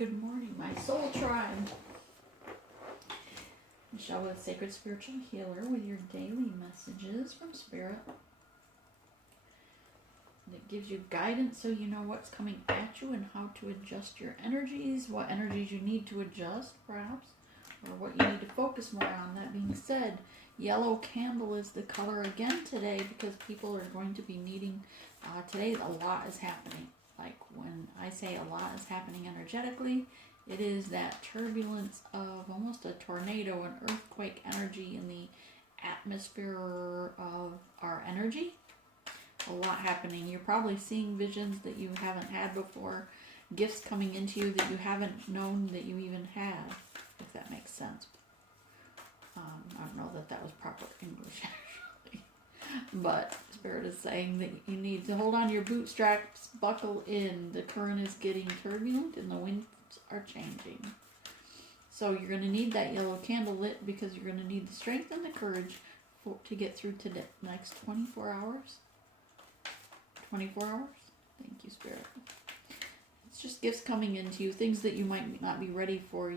Good morning, my soul tribe. Michelle with Sacred Spiritual Healer with your daily messages from Spirit. It gives you guidance so you know what's coming at you and how to adjust your energies, what energies you need to adjust, perhaps, or what you need to focus more on. That being said, yellow candle is the color again today because people are going to be needing, today a lot is happening. Like when I say a lot is happening energetically, it is that turbulence of almost a tornado, an earthquake energy in the atmosphere of our energy. A lot happening. You're probably seeing visions that you haven't had before, gifts coming into you that you haven't known that you even had, if that makes sense. I don't know that that was proper English actually, but Spirit is saying that you need to hold on to your bootstraps, buckle in. The current is getting turbulent and the winds are changing. So you're going to need that yellow candle lit because you're going to need the strength and the courage to get through to the next 24 hours. 24 hours? Thank you, Spirit. It's just gifts coming into you, things that you might not be ready for.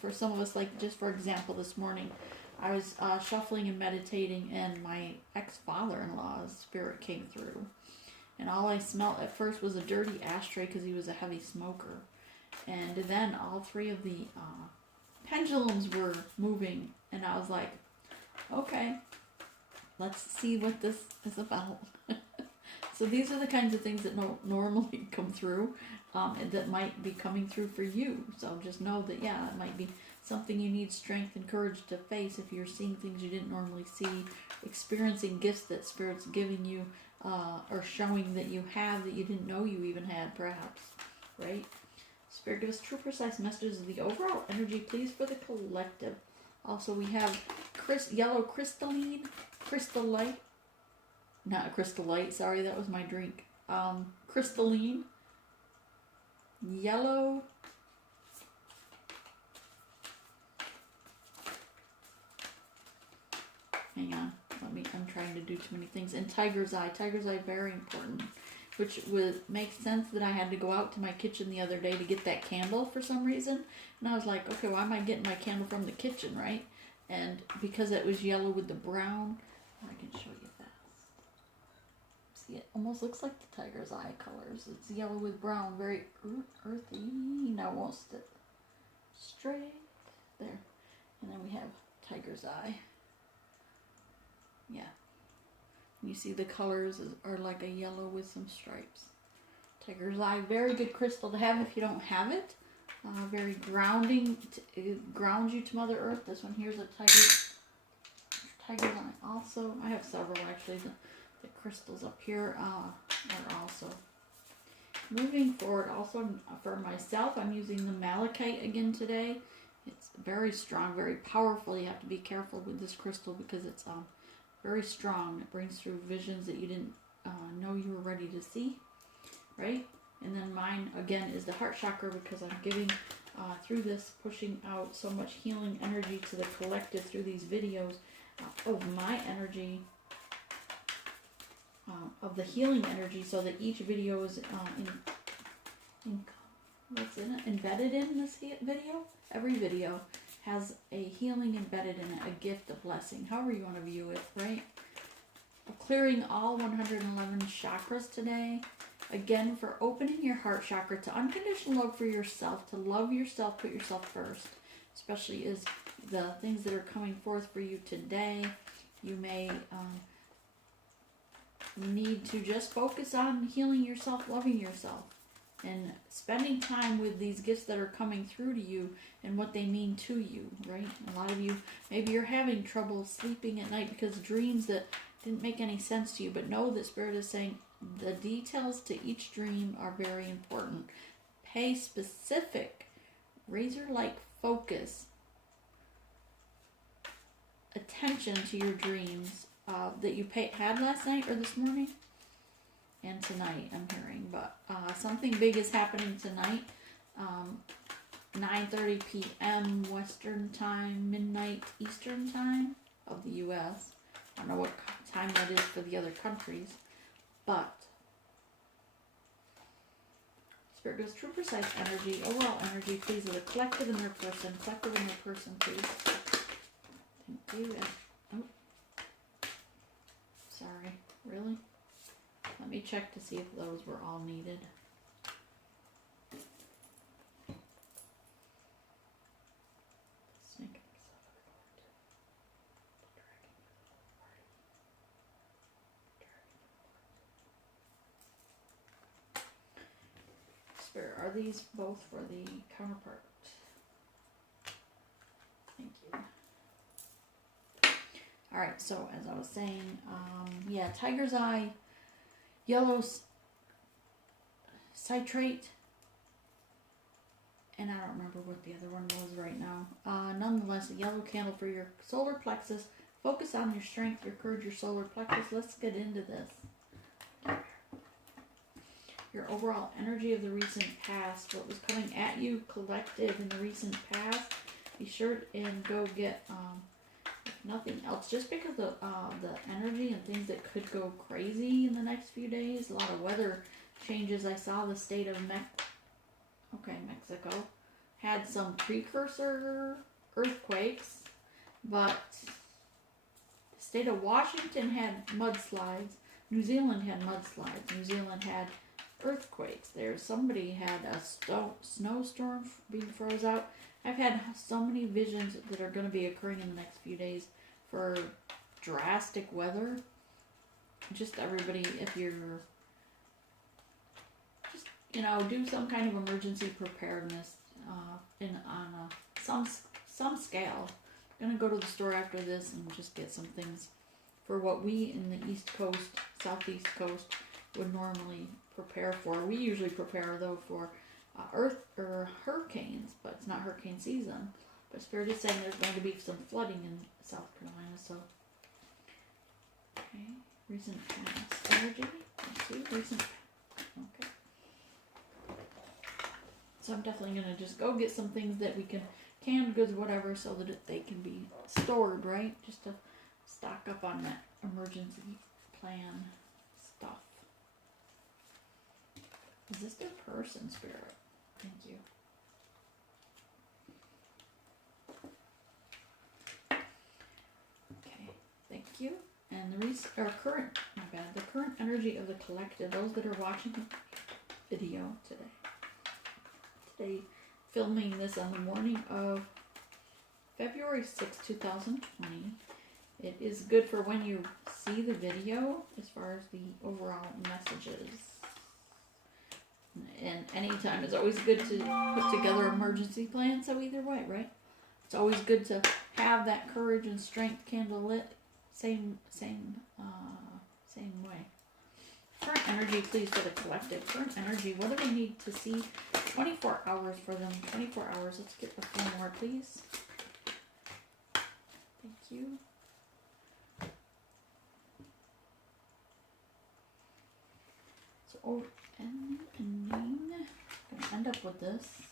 For some of us, like just for example, this morning, I was shuffling and meditating, and my ex-father-in-law's spirit came through. And all I smelled at first was a dirty ashtray because he was a heavy smoker. And then all three of the pendulums were moving, and I was like, okay, let's see what this is about. So these are the kinds of things that normally come through, and that might be coming through for you. So just know that, yeah, it might be something you need strength and courage to face if you're seeing things you didn't normally see, experiencing gifts that Spirit's giving you, or showing that you have that you didn't know you even had, perhaps, right? Spirit, give us true, precise messages of the overall energy, please, for the collective. Also, we have yellow crystalline, crystallite, not a crystallite, sorry, that was my drink. Crystalline, yellow, hang on, I'm trying to do too many things. And tiger's eye, very important, which would make sense that I had to go out to my kitchen the other day to get that candle for some reason. And I was like, okay, why am I getting my candle from the kitchen, right? And because it was yellow with the brown, I can show you that. See, it almost looks like the tiger's eye colors. It's yellow with brown, very earthy. Now won't sit straight there. And then we have tiger's eye. Yeah. You see the colors are like a yellow with some stripes. Tiger's eye, very good crystal to have if you don't have it. Very grounding. It grounds you to Mother Earth. This one here's a tiger's eye. Also, I have several actually. The crystals up here are also. Moving forward, also for myself, I'm using the malachite again today. It's very strong, very powerful. You have to be careful with this crystal because it's very strong. It brings through visions that you didn't know you were ready to see, right? And then mine, again, is the heart chakra because I'm giving, through this, pushing out so much healing energy to the collective through these videos of my energy, of the healing energy, so that each video is embedded in this video. Every video has a healing embedded in it, a gift, a blessing, however you want to view it, right? Clearing all 111 chakras today. Again, for opening your heart chakra to unconditional love for yourself, to love yourself, put yourself first, especially as the things that are coming forth for you today. You may need to just focus on healing yourself, loving yourself, and spending time with these gifts that are coming through to you and what they mean to you, right? A lot of you, maybe you're having trouble sleeping at night because dreams that didn't make any sense to you, but know that Spirit is saying the details to each dream are very important. Pay specific, razor-like focus, attention to your dreams that you had last night or this morning and tonight, I'm hearing. But something big is happening tonight. 9:30 p.m. Western time, midnight Eastern time of the U.S. I don't know what time that is for the other countries, but Spirit goes true precise energy, overall energy, please, of the collective and their person. Collective and their person, please. Thank you. And, oh, sorry, really? Let me check to see if those were all needed. Snake. Spirit, are these both for the counterpart? Thank you. Alright, so as I was saying, yeah, tiger's eye, yellow citrate, and I don't remember what the other one was right now. Nonetheless, a yellow candle for your solar plexus. Focus on your strength, your courage, your solar plexus. Let's get into this. Your overall energy of the recent past, what was coming at you collective in the recent past. Be sure and go get, if nothing else, just because of the energy and things that could go crazy in the next few days. A lot of weather changes. I saw the state of Mexico had some precursor earthquakes, but the state of Washington had mudslides. New Zealand had mudslides. New Zealand had earthquakes. Somebody had a snowstorm being froze out. I've had so many visions that are going to be occurring in the next few days for drastic weather. Just everybody, if you're just, do some kind of emergency preparedness on some scale. I'm going to go to the store after this and just get some things for what we in the East Coast, Southeast Coast would normally prepare for. We usually prepare though for earth or hurricanes, but it's not hurricane season. But Spirit is saying there's going to be some flooding in South Carolina. So, okay, recent past energy. Let's see, recent. Okay. So I'm definitely going to just go get some things that we can, canned goods, whatever, so that they can be stored, right? Just to stock up on that emergency plan stuff. Is this their person, Spirit? Thank you. Okay, thank you. And the current energy of the collective, those that are watching the video today, filming this on the morning of February 6, 2020. It is good for when you see the video as far as the overall messages. And anytime, it's always good to put together an emergency plan. So either way, right? It's always good to have that courage and strength candle lit. Same way. Current energy, please, for the collective. Current energy. What do they need to see? 24 hours for them. 24 hours. Let's get a few more, please. Thank you. So, ending. Gonna end up with this.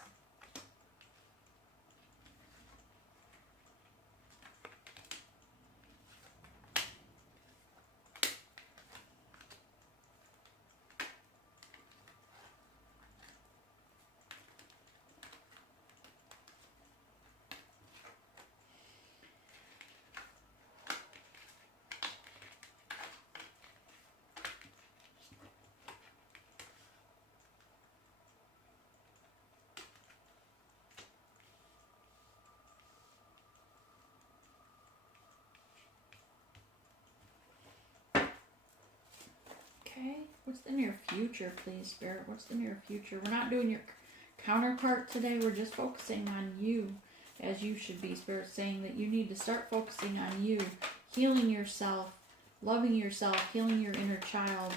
Okay, what's the near future, please, Spirit? What's the near future? We're not doing your counterpart today. We're just focusing on you, as you should be. Spirit saying that you need to start focusing on you, healing yourself, loving yourself, healing your inner child,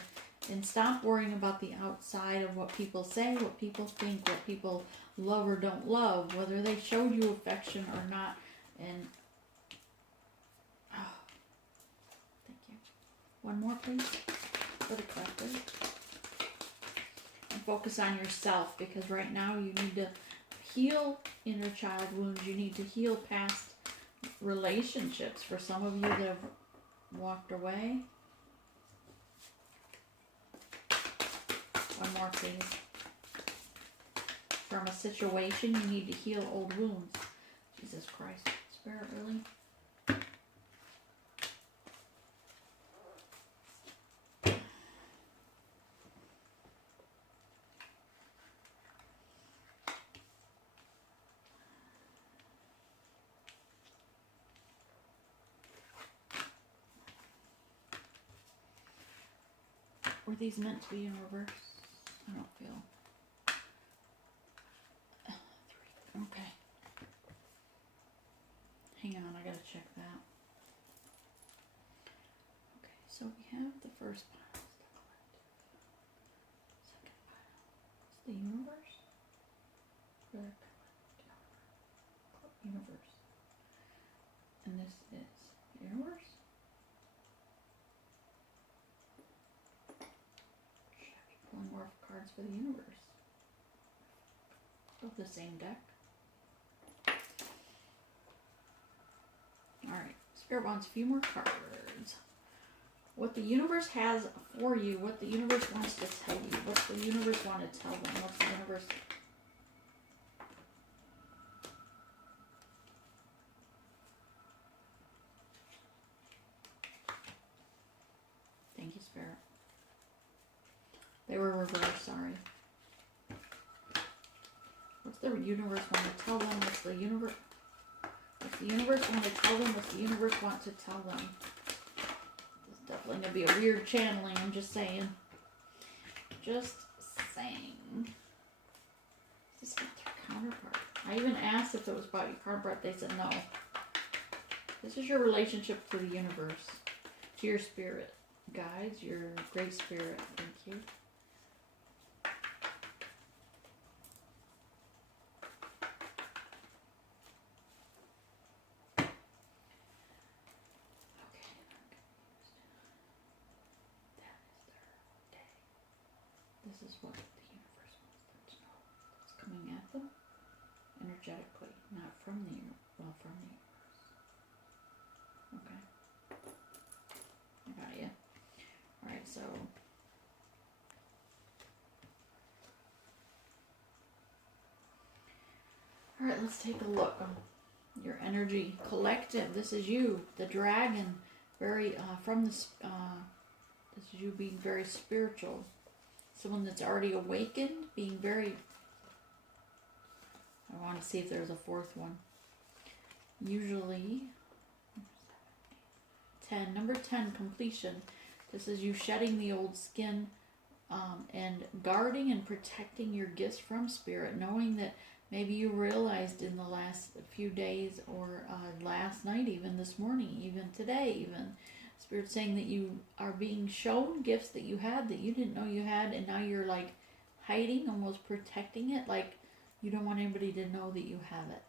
and stop worrying about the outside of what people say, what people think, what people love or don't love, whether they showed you affection or not. And thank you. One more, please. For the collective. And focus on yourself, because right now you need to heal inner child wounds. You need to heal past relationships. For some of you that have walked away. One more, please. from a situation. You need to heal old wounds. Jesus Christ. Spirit, really? Were these meant to be in reverse? I don't feel. 3. Okay. Hang on, I gotta check that. Okay, so we have the first pile, the collective. Second pile, it's the universe. Or the collective universe. And this is the universe. Pulling more cards for the universe of the same deck. Alright, Spirit wants a few more cards. What the universe has for you, what the universe wants to tell you, what the universe want to tell them, what's the universe... Thank you, Spirit. They were reversed, sorry. What's the universe want to tell them? What's the universe want to tell them? What's the universe want to tell them? This is definitely going to be a weird channeling, I'm just saying. Just saying. Is this about their counterpart? I even asked if it was about your counterpart. They said no. This is your relationship to the universe. To your spirit. Guides, your great spirit. Thank you. This is what the universe wants them to know. It's coming at them energetically, not from the from the universe. Okay. I got you. Alright, so alright, let's take a look. Your energy collective. This is you, the dragon, very from this this is you being very spiritual. Someone that's already awakened, being very... I want to see if there's a fourth one. Usually, 10. Number 10, completion. This is you shedding the old skin and guarding and protecting your gifts from spirit, knowing that maybe you realized in the last few days or last night, even this morning, even today, even... Spirit saying that you are being shown gifts that you had that you didn't know you had, and now you're like hiding, almost protecting it, like you don't want anybody to know that you have it.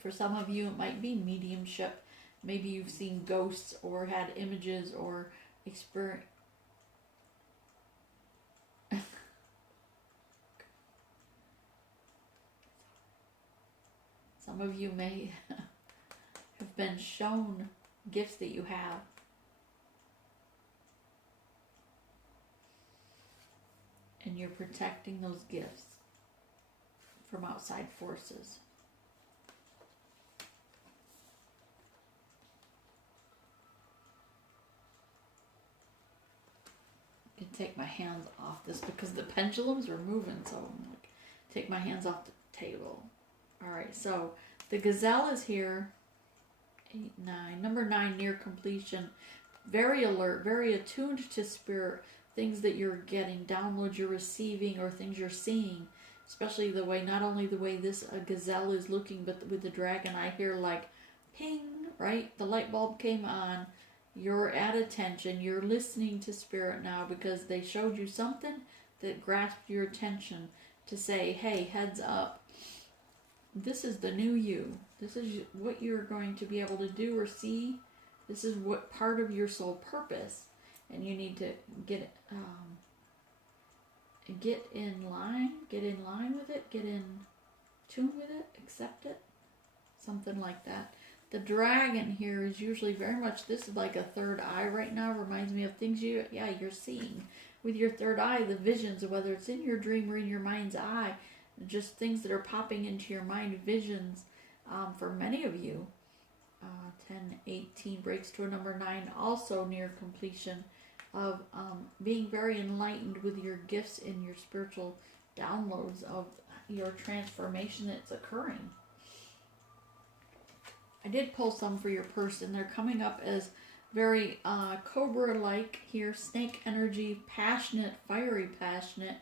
For some of you, it might be mediumship. Maybe you've seen ghosts or had images or experience. Some of you may have been shown gifts that you have. And you're protecting those gifts from outside forces. I can take my hands off this because the pendulums are moving, so I'm like, take my hands off the table. Alright, so the gazelle is here. 8, 9. Number 9, near completion. Very alert, very attuned to spirit. Things that you're getting, downloads you're receiving, or things you're seeing. Especially the way, not only the way this gazelle is looking, but with the dragon, I hear like ping, right? The light bulb came on. You're at attention. You're listening to spirit now because they showed you something that grasped your attention to say, hey, heads up. This is the new you. This is what you're going to be able to do or see. This is what part of your soul purpose. And you need to get in line with it, get in tune with it, accept it, something like that. The dragon here is usually very much, this is like a third eye right now, reminds me of things you're seeing with your third eye, the visions, whether it's in your dream or in your mind's eye, just things that are popping into your mind, visions for many of you. 10, 18 breaks to a number 9, also near completion of being very enlightened with your gifts and your spiritual downloads of your transformation that's occurring. I did pull some for your person. They're coming up as very cobra-like here, snake energy, passionate, fiery passionate,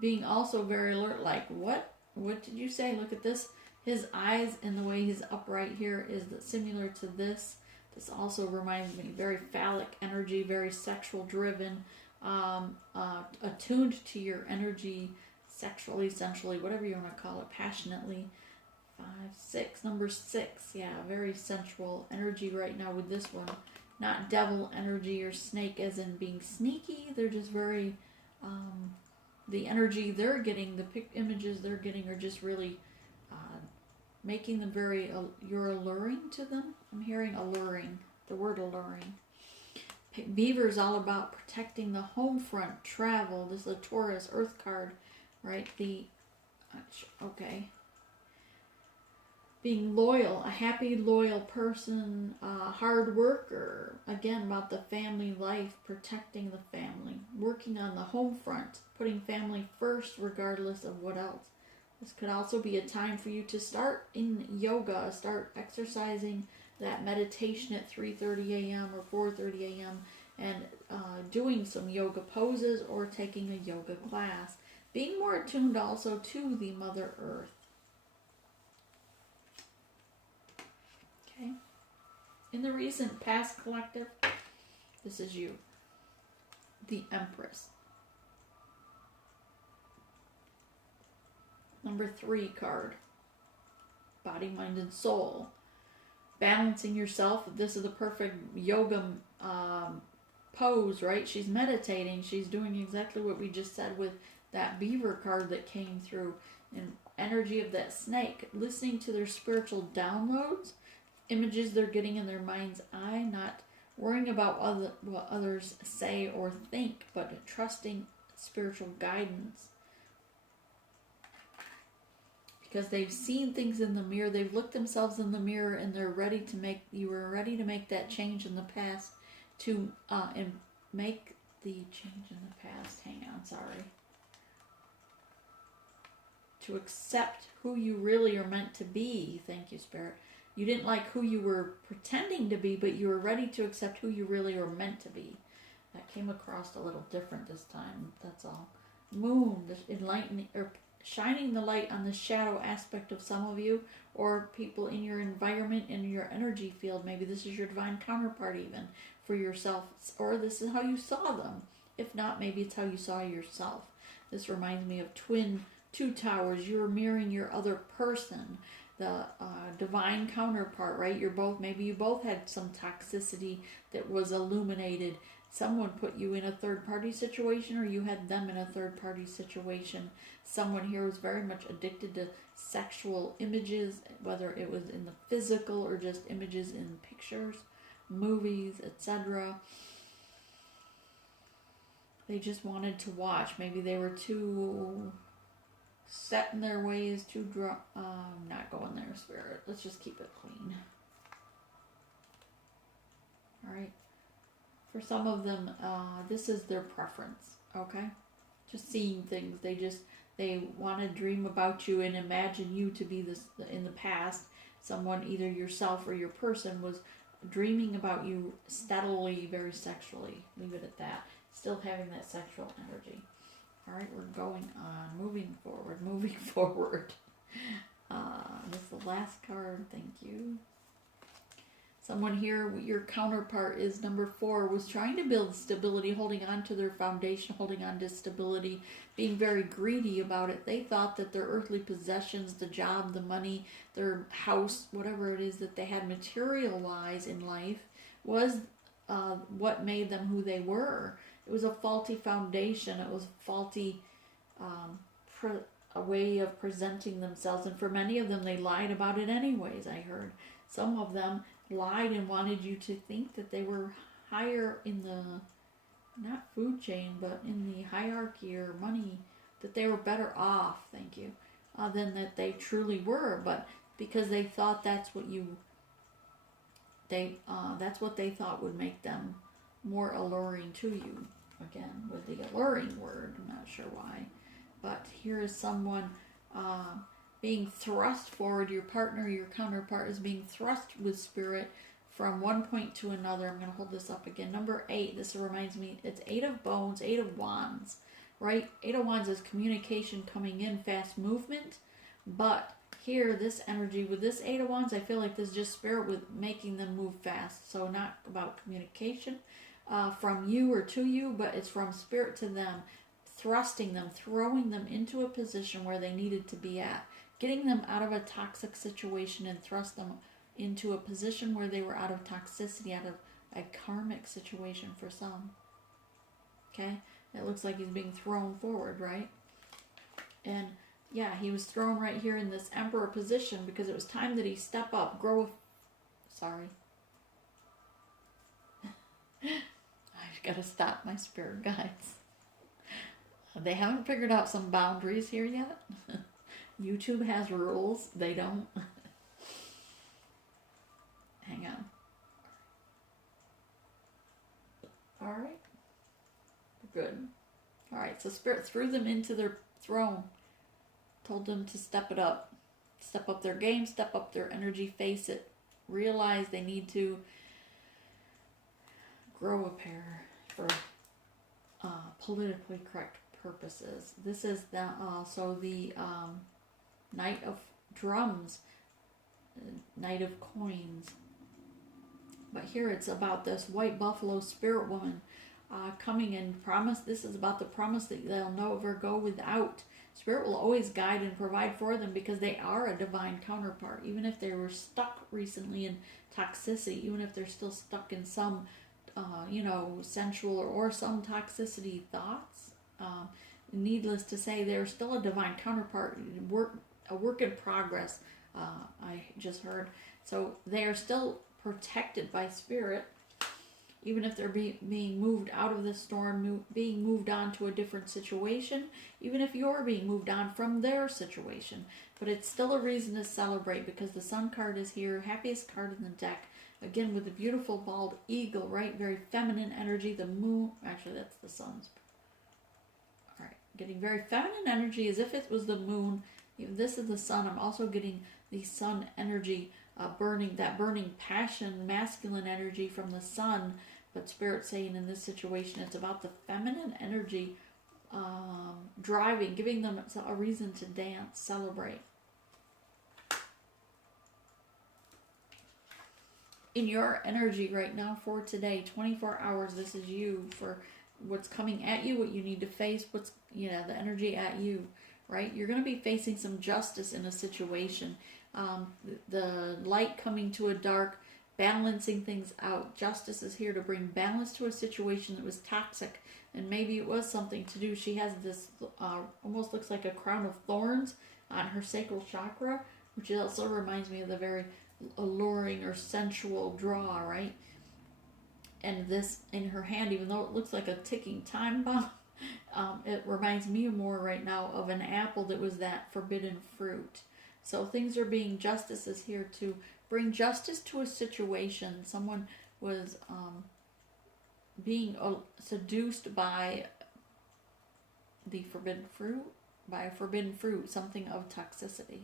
being also very alert, like, what did you say? Look at this. His eyes and the way he's upright here is similar to this. This also reminds me, very phallic energy, very sexual driven, attuned to your energy, sexually, sensually, whatever you want to call it, passionately. 5, 6, number 6, yeah, very sensual energy right now with this one. Not devil energy or snake as in being sneaky. They're just very, the energy they're getting, the images they're getting are just really making them very, you're alluring to them. I'm hearing alluring, the word alluring. Beaver is all about protecting the home front, travel. This is a Taurus Earth card, right? Okay. Being loyal, a happy, loyal person, hard worker. Again, about the family life, protecting the family, working on the home front, putting family first regardless of what else. This could also be a time for you to start in yoga, start exercising that meditation at 3:30 a.m. or 4:30 a.m. and doing some yoga poses or taking a yoga class. Being more attuned also to the Mother Earth. Okay. In the recent past collective, this is you. The Empress. Number 3 card. Body, mind, and soul. Balancing yourself. This is the perfect yoga pose, right? She's meditating. She's doing exactly what we just said with that beaver card that came through. And energy of that snake. Listening to their spiritual downloads. Images they're getting in their mind's eye. Not worrying about what others say or think, but trusting spiritual guidance. Because they've seen things in the mirror, they've looked themselves in the mirror, and they're ready to make. You were ready to make that change in the past, to and make the change in the past. Hang on, sorry. To accept who you really are meant to be. Thank you, Spirit. You didn't like who you were pretending to be, but you were ready to accept who you really are meant to be. That came across a little different this time. That's all. Moon, enlightening or shining the light on the shadow aspect of some of you, or people in your environment, in your energy field. Maybe this is your divine counterpart even for yourself, or this is how you saw them. If not, maybe it's how you saw yourself. This reminds me of two towers. You're mirroring your other person, the divine counterpart, right? Maybe you both had some toxicity that was illuminated. Someone put you in a third-party situation, or you had them in a third-party situation. Someone here was very much addicted to sexual images, whether it was in the physical or just images in pictures, movies, etc. They just wanted to watch. Maybe they were too set in their ways, too drunk. Not going there, Spirit. Let's just keep it clean. All right. For some of them, this is their preference, okay? Just seeing things. They want to dream about you and imagine you to be this in the past. Someone, either yourself or your person, was dreaming about you steadily, very sexually. Leave it at that. Still having that sexual energy. All right, we're going on. Moving forward. This is the last card. Thank you. Someone here, your counterpart is number 4, was trying to build stability, holding on to their foundation, holding on to stability, being very greedy about it. They thought that their earthly possessions, the job, the money, their house, whatever it is that they had material-wise in life, was what made them who they were. It was a faulty foundation. It was a faulty a way of presenting themselves. And for many of them, they lied about it anyways, I heard. Some of them lied and wanted you to think that they were higher in the, not food chain, but in the hierarchy or money, that they were better off, thank you, than that they truly were, but because they thought that's what that's what they thought would make them more alluring to you. Again, with the alluring word, I'm not sure why, but here is someone being thrust forward. Your partner, your counterpart, is being thrust with spirit from one point to another. I'm going to hold this up again. Number 8, this reminds me, it's 8 of bones, 8 of wands, right? 8 of wands is communication coming in, fast movement, but here, this energy, with this 8 of wands, I feel like this is just spirit with making them move fast. So not about communication from you or to you, but it's from spirit to them, thrusting them, throwing them into a position where they needed to be at, getting them out of a toxic situation and thrust them into a position where they were out of toxicity, out of a karmic situation for some. Okay? It looks like he's being thrown forward, right? And yeah, he was thrown right here in this emperor position because it was time that he step up, grow. Sorry. I've got to stop my spirit guides. They haven't figured out some boundaries here yet. YouTube has rules. They don't. Hang on. All right. Good. All right. So Spirit threw them into their throne. Told them to step it up. Step up their game. Step up their energy. Face it. Realize they need to grow a pair for politically correct purposes. This is the Knight of Drums, Knight of Coins. But here it's about this white buffalo spirit woman coming and promise. This is about the promise that they'll never go without. Spirit will always guide and provide for them because they are a divine counterpart. Even if they were stuck recently in toxicity, even if they're still stuck in some, sensual or some toxicity thoughts, needless to say, they're still a divine counterpart, a work in progress, I just heard. So they are still protected by Spirit, even if they're being moved out of the storm, being moved on to a different situation, even if you're being moved on from their situation. But it's still a reason to celebrate because the Sun card is here, happiest card in the deck. Again, with the beautiful bald eagle, right? Very feminine energy. The moon, actually that's the Sun's. All right, getting very feminine energy as if it was the moon. This is the Sun. I'm also getting the Sun energy, burning passion, masculine energy from the Sun. But Spirit saying in this situation, it's about the feminine energy driving, giving them a reason to dance, celebrate. In your energy right now for today, 24 hours, this is you for what's coming at you, what you need to face, what's, the energy at you, right? You're going to be facing some justice in a situation. The light coming to a dark, balancing things out. Justice is here to bring balance to a situation that was toxic, and maybe it was something to do. She has this almost looks like a crown of thorns on her sacral chakra, which also reminds me of the very alluring or sensual draw, right? And this in her hand, even though it looks like a ticking time bomb, it reminds me more right now of an apple that was that forbidden fruit. So things are being, justice is here to bring justice to a situation. Someone was being seduced by the forbidden fruit, something of toxicity.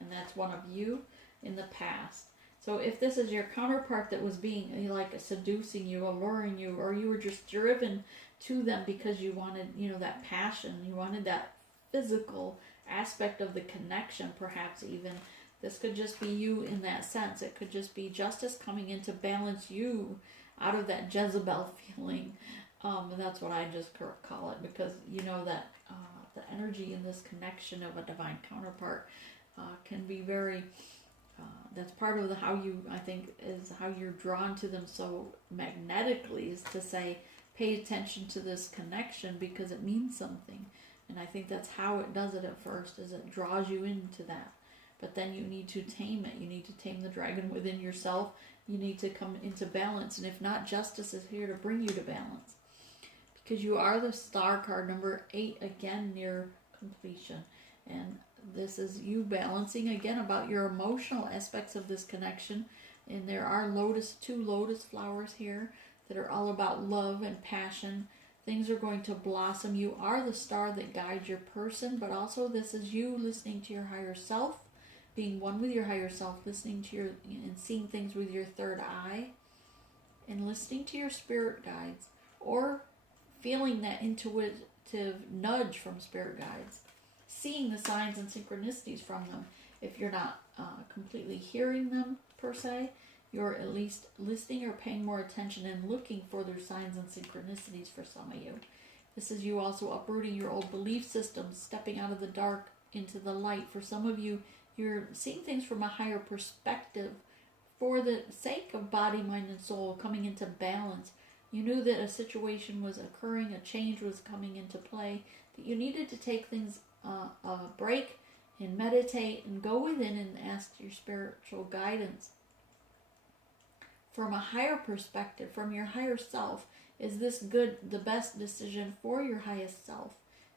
And that's one of you in the past. So if this is your counterpart that was being like seducing you, alluring you, or you were just driven to them because you wanted, that passion, you wanted that physical aspect of the connection, perhaps even. This could just be you in that sense. It could just be justice coming in to balance you out of that Jezebel feeling. And that's what I just call it, because that the energy in this connection of a divine counterpart can be very, that's part of how you're drawn to them so magnetically, is to say, pay attention to this connection because it means something. And I think that's how it does it at first, is it draws you into that. But then you need to tame it. You need to tame the dragon within yourself. You need to come into balance. And if not, justice is here to bring you to balance. because you are the star card, number 8, again, near completion. And this is you balancing again about your emotional aspects of this connection. And there are two lotus flowers here that are all about love and passion. Things are going to blossom. You are the star that guides your person, but also this is you listening to your higher self, being one with your higher self, listening to and seeing things with your third eye, and listening to your spirit guides, or feeling that intuitive nudge from spirit guides, seeing the signs and synchronicities from them. If you're not completely hearing them per se, you're at least listening or paying more attention and looking for their signs and synchronicities for some of you. This is you also uprooting your old belief systems, stepping out of the dark into the light. For some of you, you're seeing things from a higher perspective for the sake of body, mind, and soul coming into balance. You knew that a situation was occurring, a change was coming into play, that you needed to take things a break and meditate and go within and ask your spiritual guidance. From a higher perspective, from your higher self, is this the best decision for your highest self?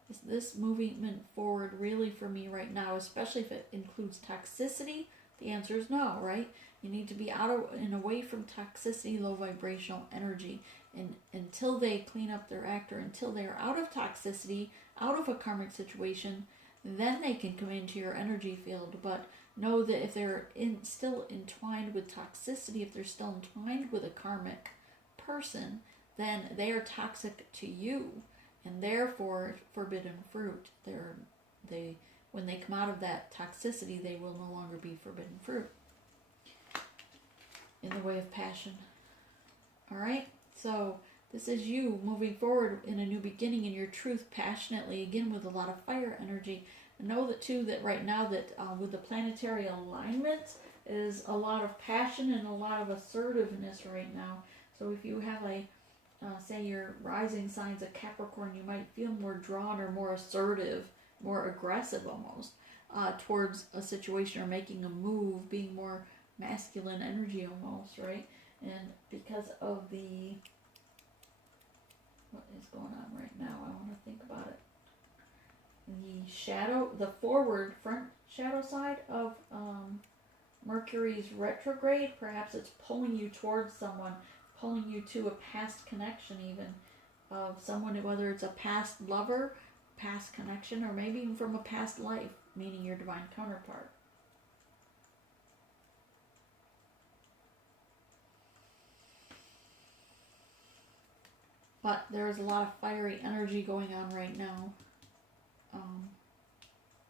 Is this movement forward really for me right now, especially if it includes toxicity? The answer is no, right? You need to be out and away from toxicity, low vibrational energy. And until they clean up their act, or until they are out of toxicity, out of a karmic situation, then they can come into your energy field. But know that if they're still entwined with toxicity, if they're still entwined with a karmic person, then they are toxic to you, and therefore forbidden fruit. When they come out of that toxicity, they will no longer be forbidden fruit in the way of passion. All right, so this is you moving forward in a new beginning in your truth passionately, again with a lot of fire energy. And know that too, that right now that with the planetary alignment is a lot of passion and a lot of assertiveness right now. So if you have say your rising sign's a Capricorn, you might feel more drawn or more assertive, more aggressive almost towards a situation or making a move, being more masculine energy almost, right? And because of what is going on right now, I want to think about it. The front shadow side of Mercury's retrograde, perhaps it's pulling you towards someone, pulling you to a past connection even of someone, whether it's a past lover, past connection, or maybe even from a past life, meaning your divine counterpart. But there's a lot of fiery energy going on right now.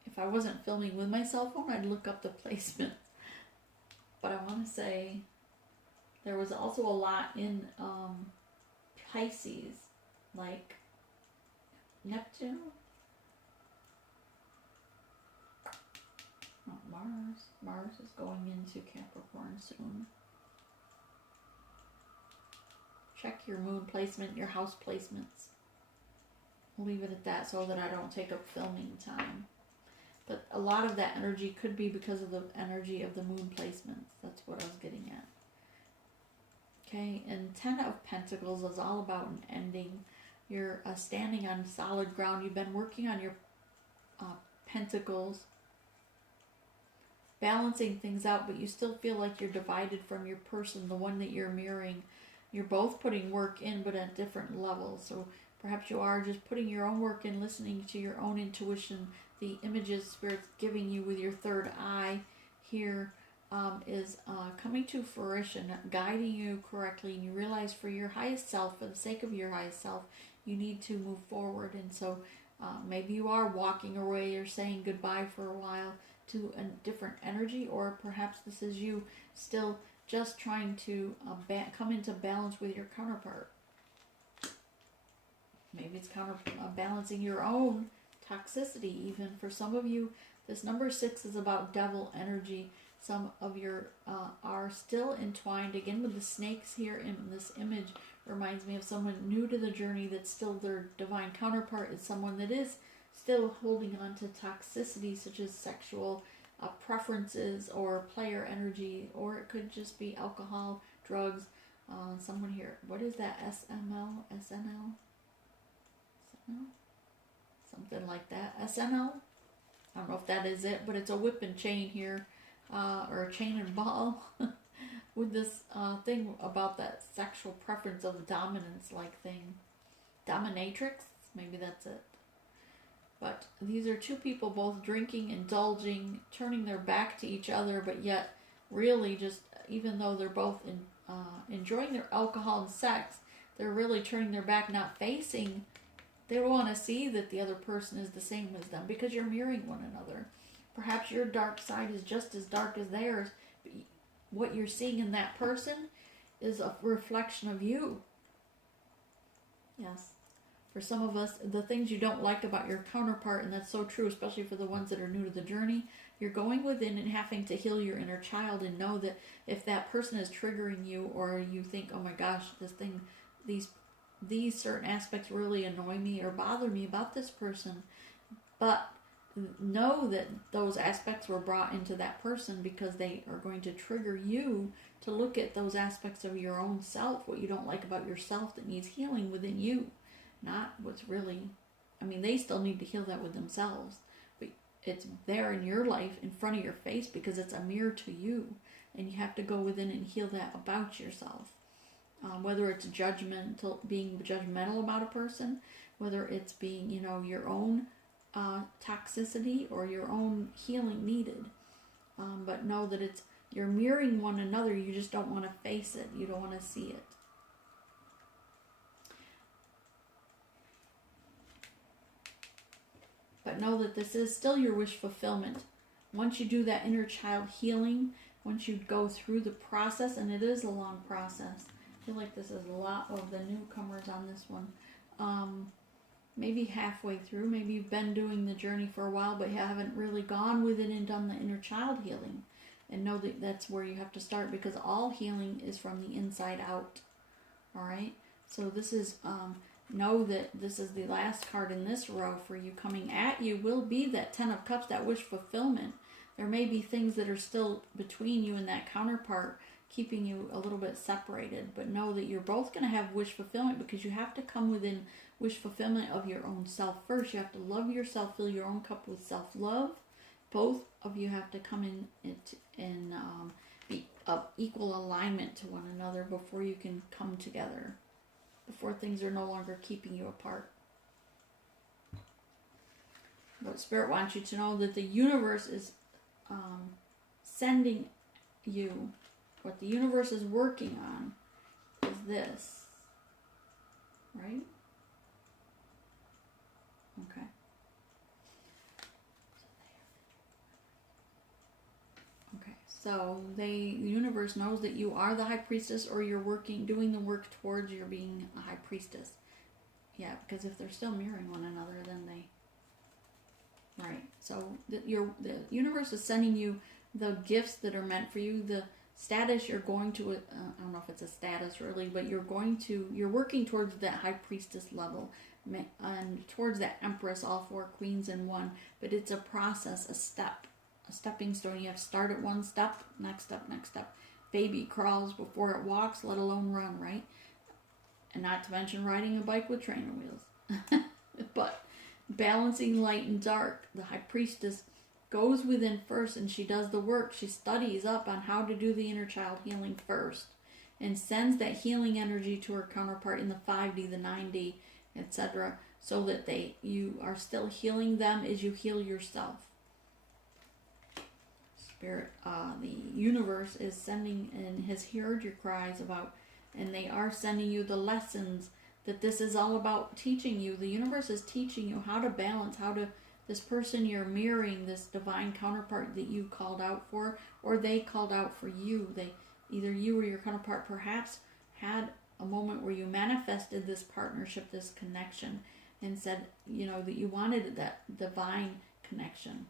If I wasn't filming with my cell phone, I'd look up the placements. But I want to say there was also a lot in Pisces, like Neptune. Not Mars. Mars is going into Capricorn soon. Check your moon placement, your house placements. I'll leave it at that so that I don't take up filming time. But a lot of that energy could be because of the energy of the moon placements. That's what I was getting at. Okay, and 10 of Pentacles is all about an ending. You're standing on solid ground. You've been working on your Pentacles, balancing things out, but you still feel like you're divided from your person, the one that you're mirroring. You're both putting work in, but at different levels. So perhaps you are just putting your own work in, listening to your own intuition, the images Spirit's giving you with your third eye here is coming to fruition, guiding you correctly, and you realize for your highest self, for the sake of your highest self, you need to move forward. And so maybe you are walking away or saying goodbye for a while to a different energy, or perhaps this is you still just trying to come into balance with your counterpart. Maybe it's balancing your own toxicity even. For some of you, this number 6 is about devil energy. Some of you are still entwined, again with the snakes here in this image, reminds me of someone new to the journey that's still their divine counterpart, is someone that is still holding on to toxicity such as sexual preferences or player energy, or it could just be alcohol, drugs. Someone here, what is that, SNL? No? Something like that. SNL? I don't know if that is it, but it's a whip and chain here, or a chain and ball, with this thing about that sexual preference of dominance-like thing. Dominatrix? Maybe that's it. But these are two people both drinking, indulging, turning their back to each other, but yet really just, even though they're both enjoying their alcohol and sex, they're really turning their back, not facing. They want to see that the other person is the same as them because you're mirroring one another. Perhaps your dark side is just as dark as theirs, but what you're seeing in that person is a reflection of you. Yes. For some of us, the things you don't like about your counterpart, and that's so true, especially for the ones that are new to the journey, you're going within and having to heal your inner child and know that if that person is triggering you, or you think, oh my gosh, this thing, these certain aspects really annoy me or bother me about this person, but know that those aspects were brought into that person because they are going to trigger you to look at those aspects of your own self, what you don't like about yourself that needs healing within you. Not what's really, I mean, they still need to heal that with themselves, but it's there in your life, in front of your face, because it's a mirror to you, and you have to go within and heal that about yourself. Whether it's being judgmental about a person, whether it's being, your own toxicity or your own healing needed. But know that you're mirroring one another, you just don't want to face it, you don't want to see it. But know that this is still your wish fulfillment. Once you do that inner child healing, once you go through the process, and it is a long process. I feel like this is a lot of the newcomers on this one. Maybe halfway through, maybe you've been doing the journey for a while, but you haven't really gone with it and done the inner child healing. And know that that's where you have to start, because all healing is from the inside out. Alright? So this is... know that this is the last card in this row for you. Coming at you will be that Ten of Cups, that wish fulfillment. There may be things that are still between you and that counterpart, keeping you a little bit separated. But know that you're both going to have wish fulfillment, because you have to come within wish fulfillment of your own self first. You have to love yourself, fill your own cup with self-love. Both of you have to come in and be of equal alignment to one another before you can come together. Before things are no longer keeping you apart. But Spirit wants you to know that the universe is sending you, what the universe is working on is this. Right? Okay. So the universe knows that you are the high priestess, or you're doing the work towards your being a high priestess. Yeah, because if they're still mirroring one another, then they... Right. So the universe is sending you the gifts that are meant for you, the status you're going to... I don't know if it's a status really, but you're working towards that high priestess level, and towards that empress, all four queens in one. But it's a process, a stepping stone. You have to start at one step, next step, next step. Baby crawls before it walks, let alone run, right? And not to mention riding a bike with trainer wheels. But balancing light and dark, the high priestess goes within first, and she does the work. She studies up on how to do the inner child healing first, and sends that healing energy to her counterpart in the 5D, the 9D, etc., so that you are still healing them as you heal yourself. Spirit, the universe is sending and has heard your cries about, and they are sending you the lessons that this is all about teaching you. The universe is teaching you how to balance, this person you're mirroring, this divine counterpart that you called out for, or they called out for you. Either you or your counterpart perhaps had a moment where you manifested this partnership, this connection, and said, that you wanted that divine connection.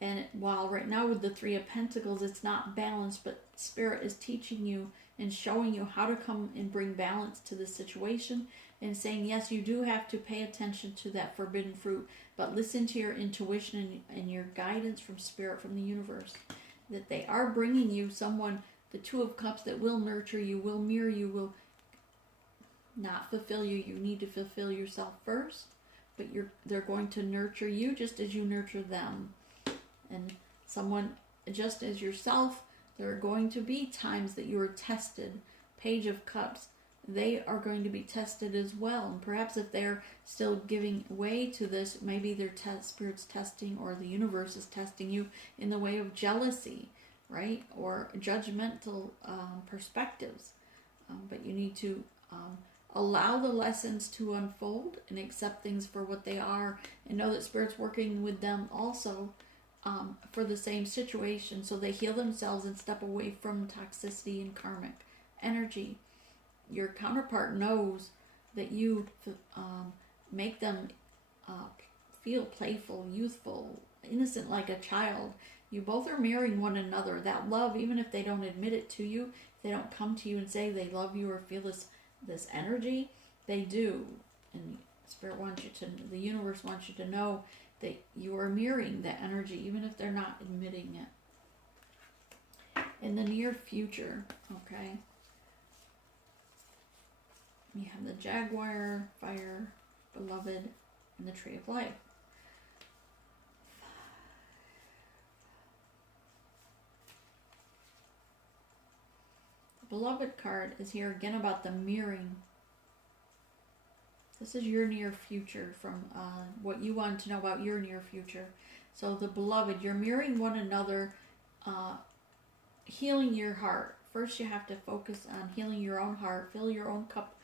And while right now with the Three of Pentacles, it's not balanced, but Spirit is teaching you and showing you how to come and bring balance to this situation, and saying, yes, you do have to pay attention to that forbidden fruit, but listen to your intuition and your guidance from Spirit, from the universe, that they are bringing you someone, the Two of Cups, that will nurture you, will mirror you, will not fulfill you. You need to fulfill yourself first, but they're going to nurture you just as you nurture them. And someone just as yourself, there are going to be times that you are tested. Page of Cups, they are going to be tested as well. And perhaps if they're still giving way to this, maybe their spirit's testing, or the universe is testing you in the way of jealousy, right? Or judgmental perspectives. But you need to allow the lessons to unfold and accept things for what they are, and know that Spirit's working with them also for the same situation, so they heal themselves and step away from toxicity and karmic energy. Your counterpart knows that you make them feel playful, youthful, innocent like a child. You both are mirroring one another. That love, even if they don't admit it to you, if they don't come to you and say they love you or feel this energy, they do. And Spirit wants you to, the universe wants you to know that you are mirroring that energy, even if they're not admitting it. In the near future, okay, you have the Jaguar, Fire, Beloved, and the Tree of Life. The Beloved card is here again about the mirroring. This is your near future, from what you want to know about your near future. So the Beloved, you're mirroring one another, healing your heart. First you have to focus on healing your own heart, fill your own cup,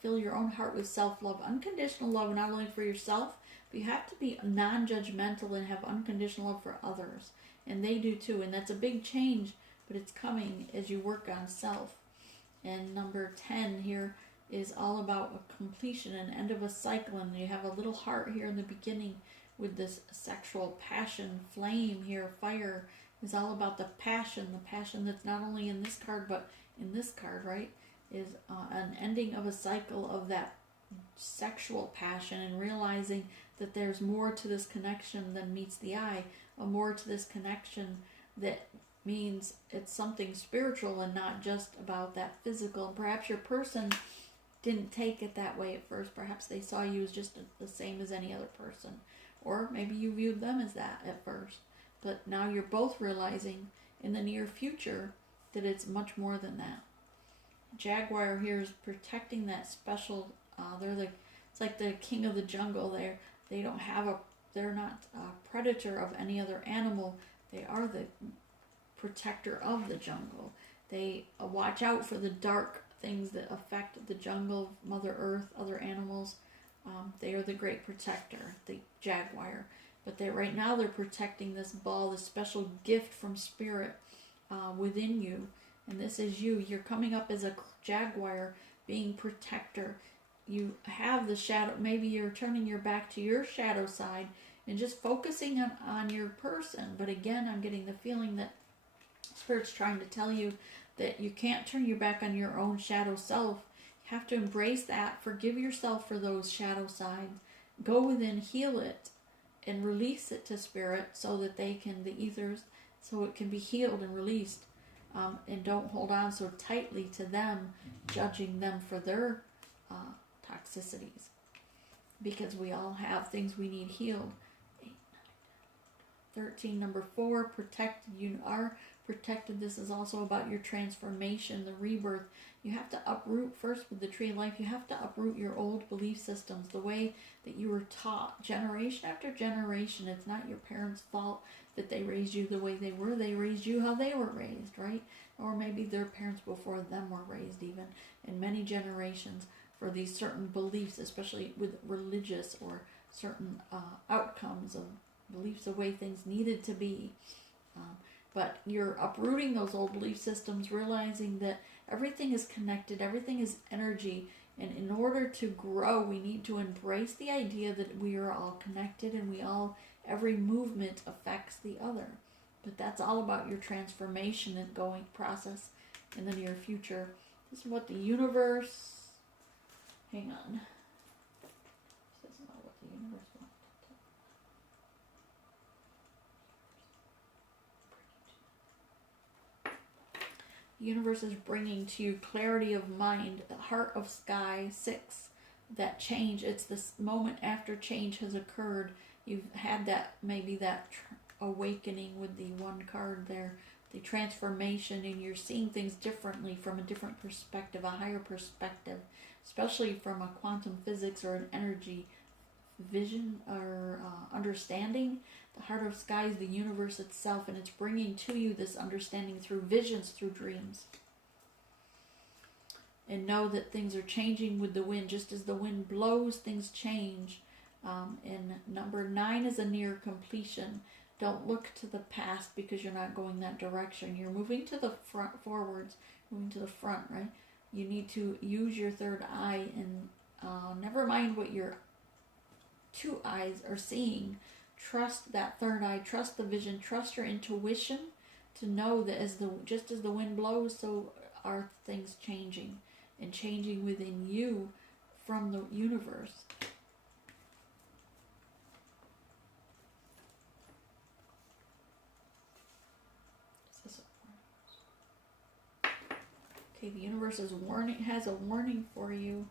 fill your own heart with self-love, unconditional love, not only for yourself, but you have to be non-judgmental and have unconditional love for others. And they do too, and that's a big change, but it's coming as you work on self. And number 10 here is all about a completion, an end of a cycle, and you have a little heart here in the beginning with this sexual passion, flame here, fire is all about the passion that's not only in this card but in this card, right, is an ending of a cycle of that sexual passion, and realizing that there's more to this connection than meets the eye, a more to this connection that means it's something spiritual and not just about that physical. And perhaps your person didn't take it that way at first. Perhaps they saw you as just the same as any other person, or maybe you viewed them as that at first, but now you're both realizing in the near future that it's much more than that. Jaguar here is protecting that special, it's like the king of the jungle. They're not a predator of any other animal. They are the protector of the jungle. They watch out for the dark things that affect the jungle, Mother Earth, other animals. They are the great protector, the Jaguar. But right now they're protecting this ball, this special gift from Spirit within you. And this is you. You're coming up as a Jaguar, being protector. You have the shadow. Maybe you're turning your back to your shadow side and just focusing on your person. But again, I'm getting the feeling that Spirit's trying to tell you that you can't turn your back on your own shadow self. You have to embrace that. Forgive yourself for those shadow sides. Go within, heal it, and release it to Spirit so that the ethers, so it can be healed and released. And don't hold on so tightly to them, judging them for their toxicities. Because we all have things we need healed. 8, 9, 13, number 4, protected. You are protected. This is also about your transformation, the rebirth. You have to uproot first with the Tree of Life. You have to uproot your old belief systems, the way that you were taught generation after generation. It's not your parents' fault that they raised you the way they were. They raised you how they were raised, right? Or maybe their parents before them were raised even in many generations for these certain beliefs, especially with religious or certain outcomes of beliefs, the way things needed to be. But you're uprooting those old belief systems, realizing that everything is connected, everything is energy, and in order to grow, we need to embrace the idea that we are all connected, and every movement affects the other. But that's all about your transformation and going process in the near future. This is what the universe, hang on. This is not what the universe wants. The universe is bringing to you clarity of mind, the heart of sky 6, that change. It's this moment after change has occurred. You've had that, maybe that awakening with the 1 card there, the transformation, and you're seeing things differently from a different perspective, a higher perspective, especially from a quantum physics or an energy vision or understanding. The heart of sky is the universe itself, and it's bringing to you this understanding through visions, through dreams. And know that things are changing with the wind. Just as the wind blows, things change. And number 9 is a near completion. Don't look to the past because you're not going that direction. You're moving to the front, forwards, moving to the front, right? You need to use your third eye and never mind what your 2 eyes are seeing. Trust that third eye, trust the vision, trust your intuition to know that just as the wind blows, so are things changing and changing within you from the universe. Okay, the universe is has a warning for you.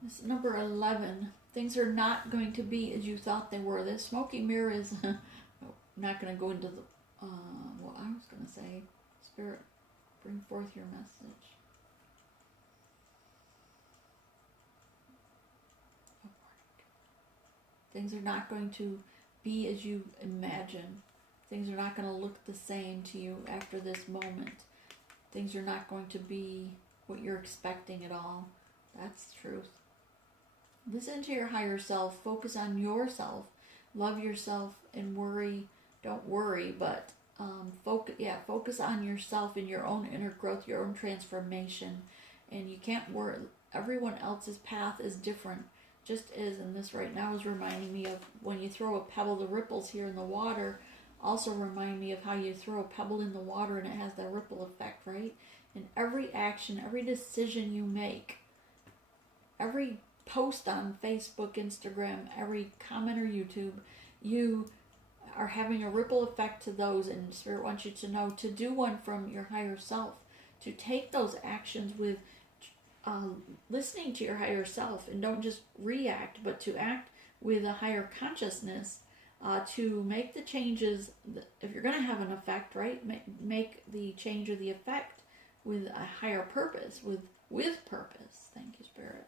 This is number 11. Things are not going to be as you thought they were. This smoky mirror is not going to go into the, what I was going to say. Spirit, bring forth your message. Things are not going to be as you imagine. Things are not going to look the same to you after this moment. Things are not going to be what you're expecting at all. That's the truth. Listen to your higher self. Focus on yourself. Love yourself and worry. Don't worry, but focus on yourself and your own inner growth, your own transformation. And you can't worry. Everyone else's path is different. Just is, and this right now is reminding me of when you throw a pebble, the ripples here in the water also remind me of how you throw a pebble in the water and it has that ripple effect, right? And every action, every decision you make, every post on Facebook, Instagram, every comment or YouTube, you are having a ripple effect to those, and Spirit wants you to know to do one from your higher self, to take those actions with listening to your higher self, and don't just react, but to act with a higher consciousness, to make the changes. If you're going to have an effect, right, make the change or the effect with a higher purpose, with purpose. Thank you, Spirit.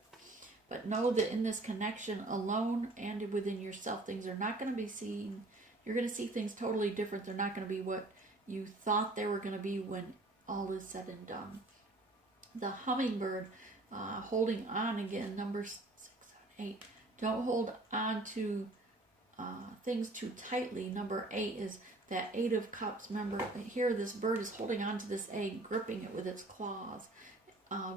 But know that in this connection alone and within yourself, things are not going to be seen. You're going to see things totally different. They're not going to be what you thought they were going to be when all is said and done. The hummingbird, holding on again, number 6, 7, 8. Don't hold on to things too tightly. Number 8 is that 8 of cups. Remember, here this bird is holding on to this egg, gripping it with its claws.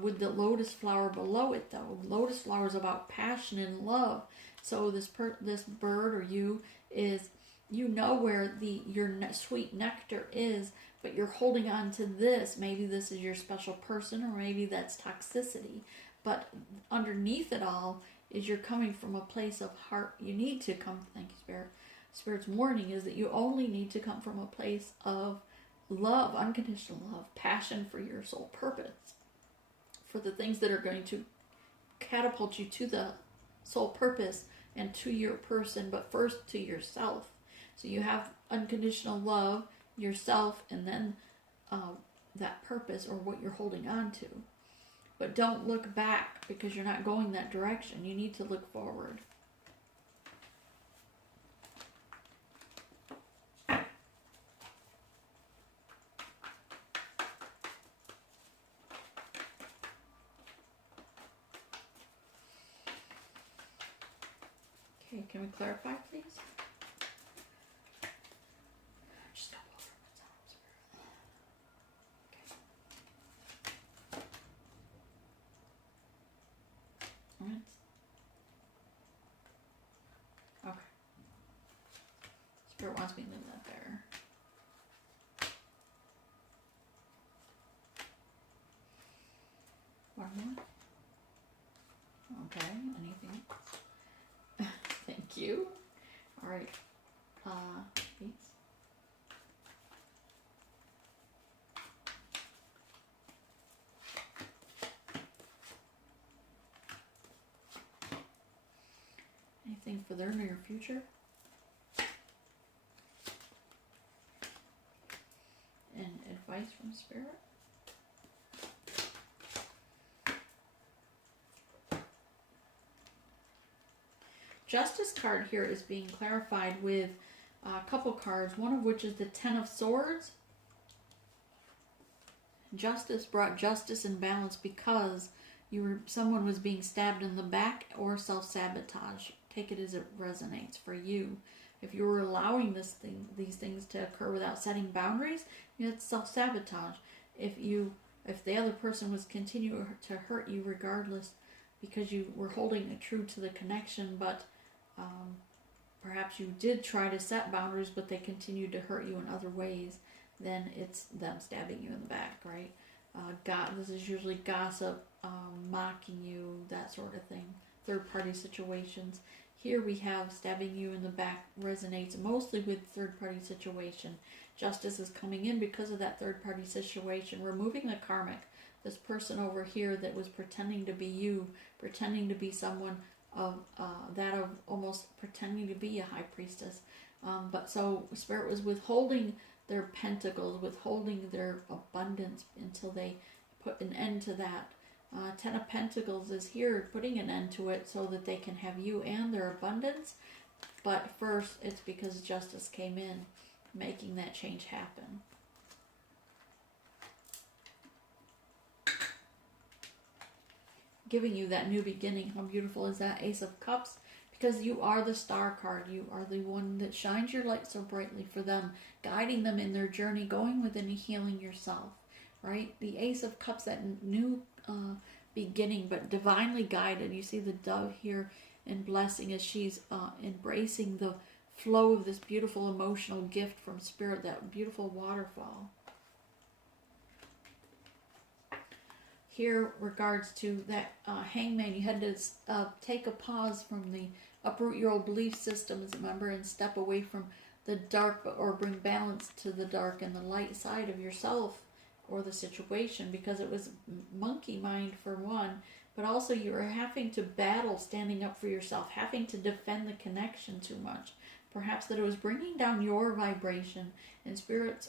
With the lotus flower below it, though, lotus flower is about passion and love. So this bird or you is, you know where your sweet nectar is, but you're holding on to this. Maybe this is your special person, or maybe that's toxicity. But underneath it all is you're coming from a place of heart. You need to come. Thank you, Spirit. Spirit's warning is that you only need to come from a place of love, unconditional love, passion for your soul purpose, for the things that are going to catapult you to the soul purpose and to your person, but first to yourself. So you have unconditional love, yourself, and then that purpose or what you're holding on to. But don't look back because you're not going that direction. You need to look forward. Okay, can we clarify, please? Just go over what's on Spirit. Okay. Alright. Okay. Spirit wants me to leave that there. One more. Okay, anything else? Thank you. All right. Please. Anything for their near future? And advice from Spirit? Justice card here is being clarified with a couple cards, one of which is the Ten of Swords. Justice brought justice and balance because someone was being stabbed in the back or self-sabotage. Take it as it resonates for you. If you were allowing these things to occur without setting boundaries, it's self-sabotage. If the other person was continuing to hurt you regardless because you were holding it true to the connection, but perhaps you did try to set boundaries, but they continued to hurt you in other ways, then it's them stabbing you in the back, right? This is usually gossip, mocking you, that sort of thing. Third-party situations. Here we have stabbing you in the back resonates mostly with third-party situation. Justice is coming in because of that third-party situation, removing the karmic. This person over here that was pretending to be you, pretending to be someone of almost pretending to be a high priestess. But so Spirit was withholding their pentacles, withholding their abundance until they put an end to that. Ten of Pentacles is here, putting an end to it so that they can have you and their abundance. But first, it's because justice came in, making that change happen. Giving you that new beginning. How beautiful is that? Ace of Cups. Because you are the star card. You are the one that shines your light so brightly for them, guiding them in their journey, going within and healing yourself. Right? The Ace of Cups, that new beginning, but divinely guided. You see the dove here in blessing as she's embracing the flow of this beautiful emotional gift from Spirit, that beautiful waterfall. Here, regards to that hangman, you had to take a pause from the uproot your old belief systems, remember, and step away from the dark, or bring balance to the dark and the light side of yourself or the situation, because it was monkey mind for one, but also you were having to battle standing up for yourself, having to defend the connection too much. Perhaps that it was bringing down your vibration, and Spirit,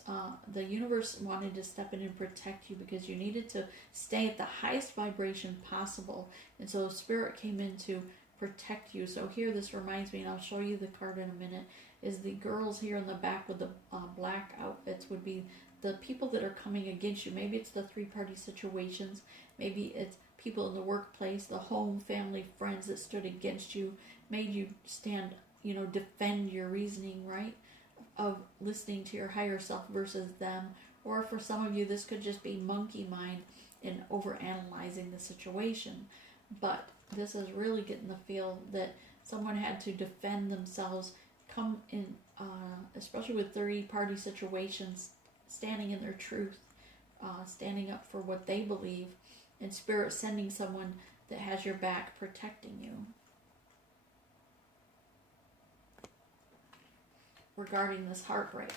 the universe wanted to step in and protect you because you needed to stay at the highest vibration possible. And so Spirit came in to protect you. So here, this reminds me, and I'll show you the card in a minute, is the girls here in the back with the black outfits would be the people that are coming against you. Maybe it's the three-party situations. Maybe it's people in the workplace, the home, family, friends that stood against you, made you stand, defend your reasoning, right, of listening to your higher self versus them. Or for some of you, this could just be monkey mind in overanalyzing the situation. But this is really getting the feel that someone had to defend themselves, come in, especially with third-party situations, standing in their truth, standing up for what they believe, and Spirit sending someone that has your back, protecting you. Regarding this heartbreak,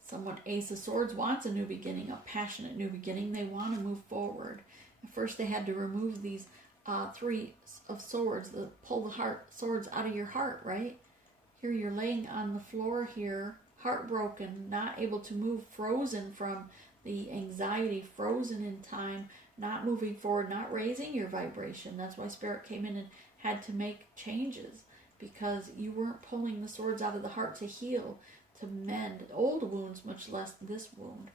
someone, Ace of Swords, wants a new beginning, a passionate new beginning. They want to move forward. At first, they had to remove these Three of Swords, pull the swords out of your heart, right? Here you're laying on the floor here, heartbroken, not able to move, frozen from the anxiety, frozen in time, not moving forward, not raising your vibration. That's why Spirit came in and had to make changes, because you weren't pulling the swords out of the heart to heal, to mend old wounds, much less this wound,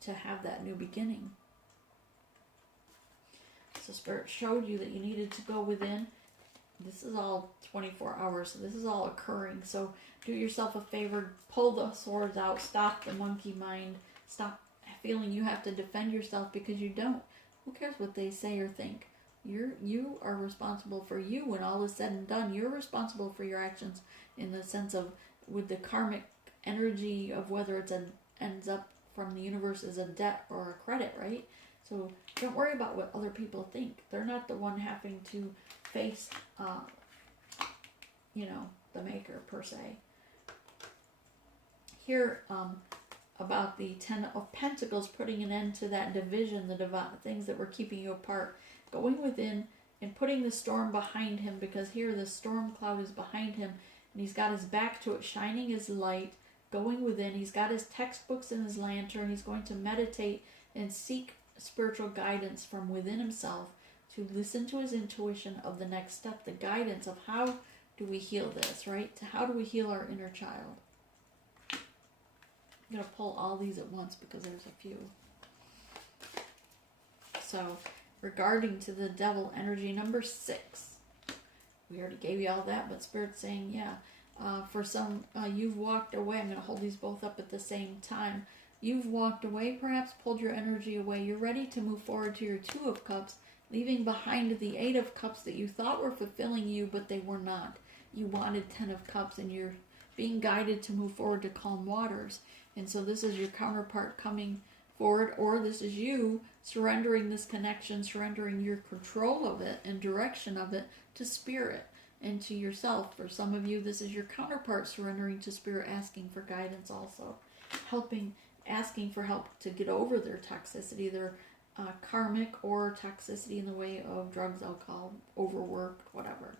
to have that new beginning. So Spirit showed you that you needed to go within. This is all 24 hours, so this is all occurring. So do yourself a favor, pull the swords out, stop the monkey mind, stop feeling you have to defend yourself, because you don't. Who cares what they say or think? You are responsible for you. When all is said and done, you're responsible for your actions, in the sense of with the karmic energy of whether it's ends up from the universe as a debt or a credit, right? So don't worry about what other people think. They're not the one having to face, the maker per se. Here, about the Ten of Pentacles, putting an end to that division, the things that were keeping you apart, going within and putting the storm behind him, because here the storm cloud is behind him and he's got his back to it, shining his light, going within. He's got his textbooks and his lantern. He's going to meditate and seek spiritual guidance from within himself to listen to his intuition of the next step, the guidance of how do we heal this, right? To how do we heal our inner child? I'm going to pull all these at once because there's a few. So, regarding to the devil energy, number 6. We already gave you all that, but Spirit's saying, yeah, for some, you've walked away. I'm going to hold these both up at the same time. You've walked away, perhaps pulled your energy away. You're ready to move forward to your 2 of Cups, leaving behind the 8 of Cups that you thought were fulfilling you, but they were not. You wanted 10 of Cups, and you're being guided to move forward to calm waters. And so this is your counterpart coming forward, or this is you surrendering this connection, surrendering your control of it and direction of it to Spirit and to yourself. For some of you, this is your counterpart surrendering to Spirit, asking for guidance also, asking for help to get over their toxicity, their karmic or toxicity in the way of drugs, alcohol, overwork, whatever.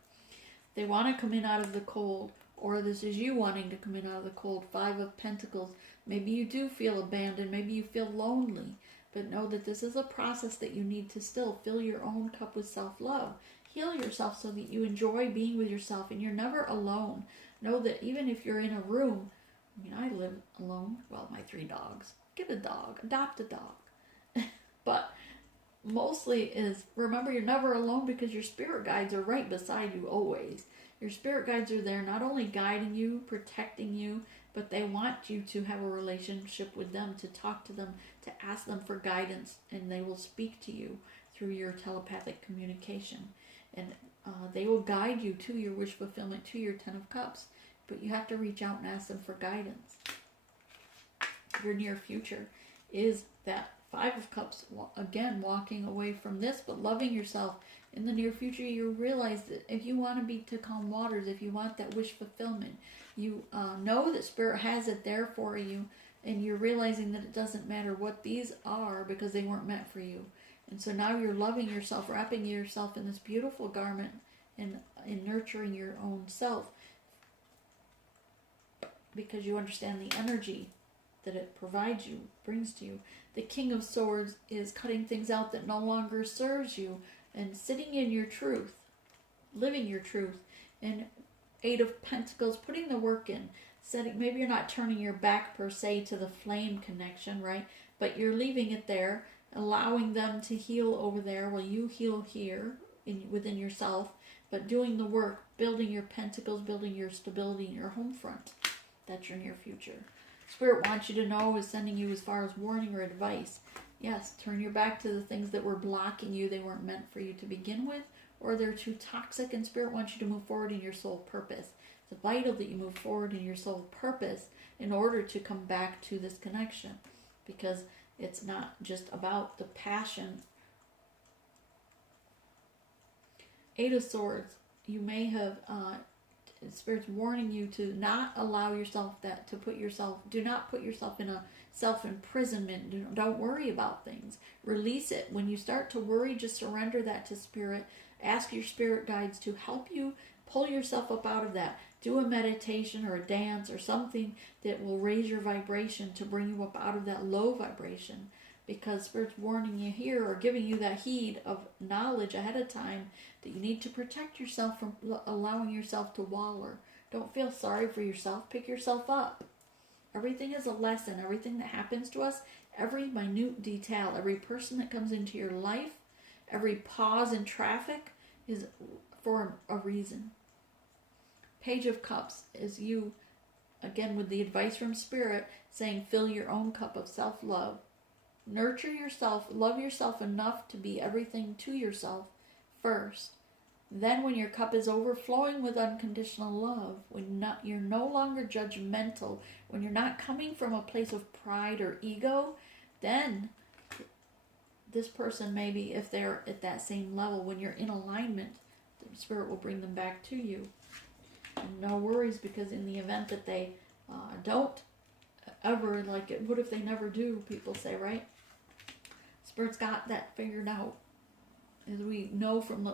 They want to come in out of the cold, or this is you wanting to come in out of the cold. 5 of Pentacles. Maybe you do feel abandoned. Maybe you feel lonely. But know that this is a process that you need to still fill your own cup with self-love. Heal yourself so that you enjoy being with yourself and you're never alone. Know that even if you're in a room, I live alone. Well, my 3 dogs. Get a dog. Adopt a dog. But mostly is, remember, you're never alone because your spirit guides are right beside you always. Your spirit guides are there not only guiding you, protecting you, but they want you to have a relationship with them, to talk to them, to ask them for guidance, and they will speak to you through your telepathic communication. And they will guide you to your wish fulfillment, to your 10 of Cups. But you have to reach out and ask them for guidance. Your near future is that 5 of Cups, again, walking away from this, but loving yourself. In the near future, you realize that if you want to be to calm waters, if you want that wish fulfillment, you know that Spirit has it there for you, and you're realizing that it doesn't matter what these are because they weren't meant for you. And so now you're loving yourself, wrapping yourself in this beautiful garment, and nurturing your own self because you understand the energy that it provides you, brings to you. The King of Swords is cutting things out that no longer serves you and sitting in your truth, living your truth. And 8 of Pentacles, putting the work in, setting, maybe you're not turning your back per se to the flame connection, right? But you're leaving it there, allowing them to heal over there while you heal here within yourself, but doing the work, building your pentacles, building your stability in your home front. That's your near future. Spirit wants you to know, is sending you as far as warning or advice. Yes, turn your back to the things that were blocking you. They weren't meant for you to begin with, or they're too toxic, and Spirit wants you to move forward in your soul purpose. It's vital that you move forward in your soul purpose in order to come back to this connection, because it's not just about the passion. 8 of Swords, you may have, Spirit's warning you to not allow yourself do not put yourself in a self-imprisonment. Don't worry about things. Release it. When you start to worry, just surrender that to Spirit. Ask your spirit guides to help you pull yourself up out of that. Do a meditation or a dance or something that will raise your vibration to bring you up out of that low vibration, because Spirit's warning you here, or giving you that heed of knowledge ahead of time, that you need to protect yourself from allowing yourself to waller. Don't feel sorry for yourself. Pick yourself up. Everything is a lesson. Everything that happens to us, every minute detail, every person that comes into your life, every pause in traffic is for a reason. Page of Cups is you, again, with the advice from Spirit, saying fill your own cup of self-love. Nurture yourself, love yourself enough to be everything to yourself first. Then when your cup is overflowing with unconditional love, when you're no longer judgmental, when you're not coming from a place of pride or ego, then this person, maybe if they're at that same level, when you're in alignment, the Spirit will bring them back to you. And no worries, because in the event that they don't ever, like, what if they never do, people say, right? Spirit's got that figured out. as we know from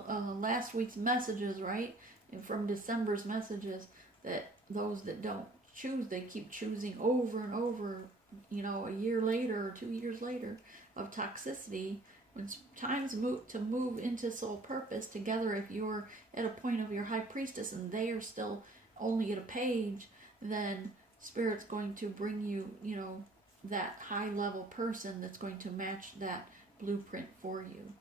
last week's messages, right? And from December's messages, that those that don't choose, they keep choosing over and over, a year later or 2 years later, of toxicity. When it's time to move into soul purpose together, if you're at a point of your high priestess and they are still only at a page, then Spirit's going to bring you, that high level person that's going to match that blueprint for you.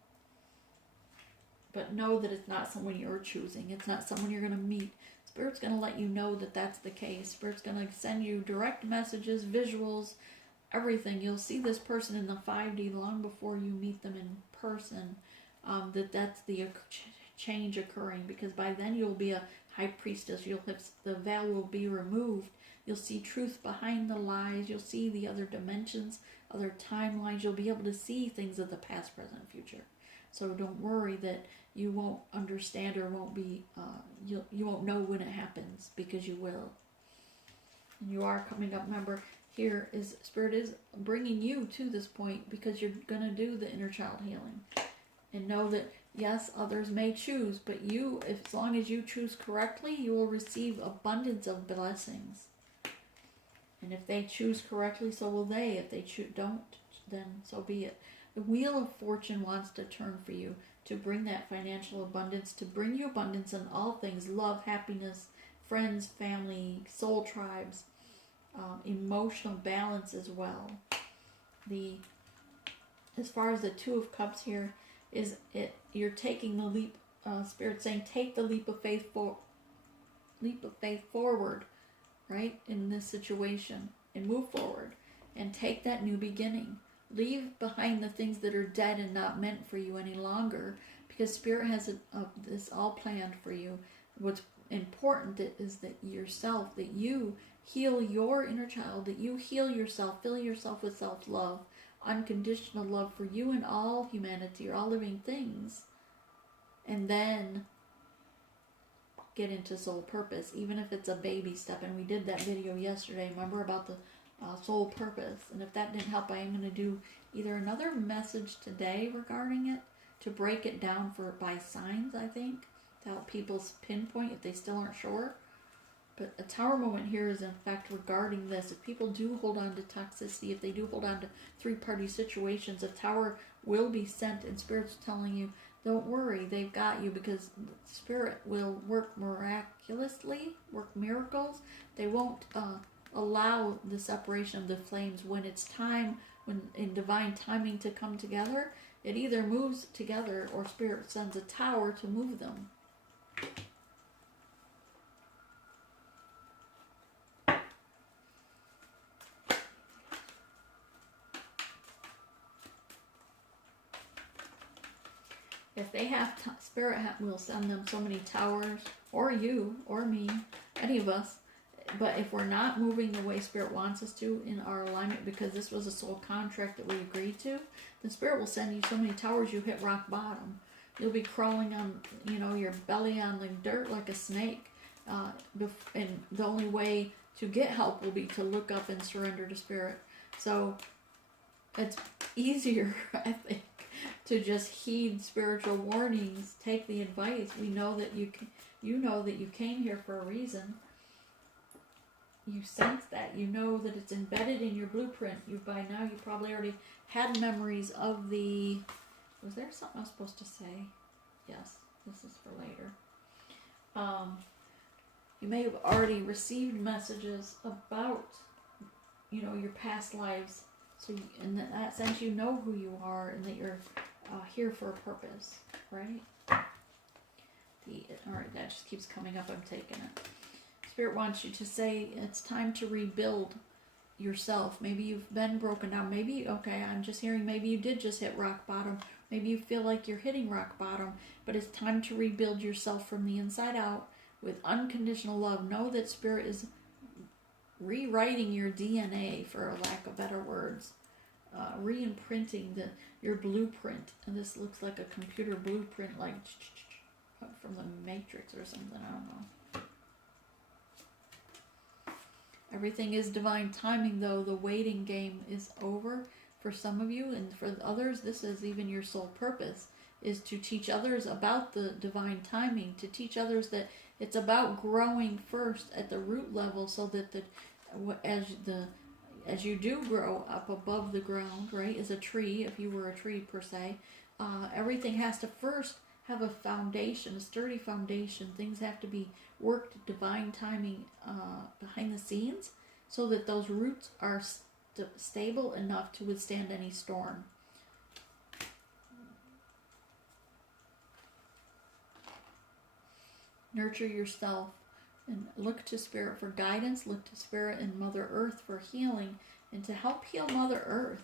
But know that it's not someone you're choosing. It's not someone you're going to meet. Spirit's going to let you know that that's the case. Spirit's going to send you direct messages, visuals, everything. You'll see this person in the 5D long before you meet them in person. That's the change occurring, because by then you'll be a high priestess. The veil will be removed. You'll see truth behind the lies. You'll see the other dimensions, other timelines. You'll be able to see things of the past, present, and future. So don't worry that you won't understand or won't be, you won't know when it happens, because you will. And you are coming up. Remember, here is Spirit is bringing you to this point because you're going to do the inner child healing. And know that, yes, others may choose, but you, as long as you choose correctly, you will receive abundance of blessings. And if they choose correctly, so will they. If they don't, then so be it. The Wheel of Fortune wants to turn for you, to bring that financial abundance, to bring you abundance in all things: love, happiness, friends, family, soul tribes, emotional balance as well. As far as the Two of Cups here, you're taking the leap. Spirit saying, take the leap of faith forward, right, in this situation, and move forward and take that new beginning. Leave behind the things that are dead and not meant for you any longer, because Spirit has this all planned for you. What's important is that yourself, that you heal your inner child, that you heal yourself, fill yourself with self-love, unconditional love for you and all humanity, or all living things, and then get into soul purpose, even if it's a baby step. And we did that video yesterday, remember, about the soul purpose. And if that didn't help, I am going to do either another message today regarding it, to break it down by signs, I think, to help people pinpoint if they still aren't sure. But a Tower moment here is in fact regarding this. If people do hold on to toxicity, if they do hold on to three-party situations, a Tower will be sent, and Spirit's telling you, don't worry, they've got you, because Spirit will work miraculously, work miracles. They won't allow the separation of the flames. When it's time, when in divine timing to come together, it either moves together or Spirit sends a Tower to move them. If they have, Spirit will send them so many towers, or you, or me, any of us. But if we're not moving the way Spirit wants us to in our alignment, because this was a soul contract that we agreed to, then Spirit will send you so many towers you hit rock bottom. You'll be crawling on, your belly on the dirt like a snake. And the only way to get help will be to look up and surrender to Spirit. So it's easier, I think, to just heed spiritual warnings, take the advice. We know that you know that you came here for a reason. You sense that. You know that it's embedded in your blueprint. By now you probably already had memories of the... Was there something I was supposed to say? Yes, this is for later. You may have already received messages about, your past lives. So in that sense, you know who you are and that you're here for a purpose, right? Alright, that just keeps coming up. I'm taking it. Spirit wants you to say it's time to rebuild yourself. Maybe you've been broken down. Maybe, I'm just hearing maybe you did just hit rock bottom. Maybe you feel like you're hitting rock bottom, but it's time to rebuild yourself from the inside out with unconditional love. Know that Spirit is rewriting your DNA, for a lack of better words, re-imprinting your blueprint. And this looks like a computer blueprint, like from the Matrix or something, I don't know. Everything is divine timing, though. The waiting game is over for some of you, and for others, this is even your soul purpose. is to teach others about the divine timing, to teach others that it's about growing first at the root level, so that as you do grow up above the ground, right, as a tree, if you were a tree per se, everything has to first have a foundation, a sturdy foundation. Things have to be worked divine timing behind the scenes, so that those roots are stable enough to withstand any storm. Nurture yourself and look to Spirit for guidance, look to Spirit and Mother Earth for healing, and to help heal Mother Earth.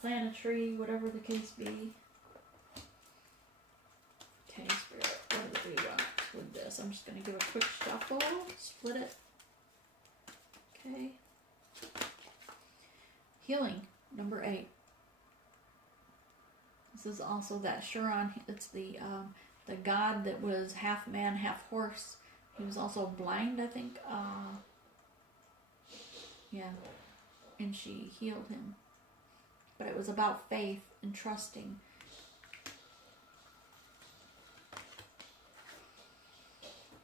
Plant a tree, whatever the case be. Okay, Spirit, what do we want with this? I'm just going to give a quick shuffle, split it. Okay. Healing, number 8. This is also that Chiron. It's the god that was half man, half horse. He was also blind, I think. Yeah. And she healed him. But it was about faith and trusting.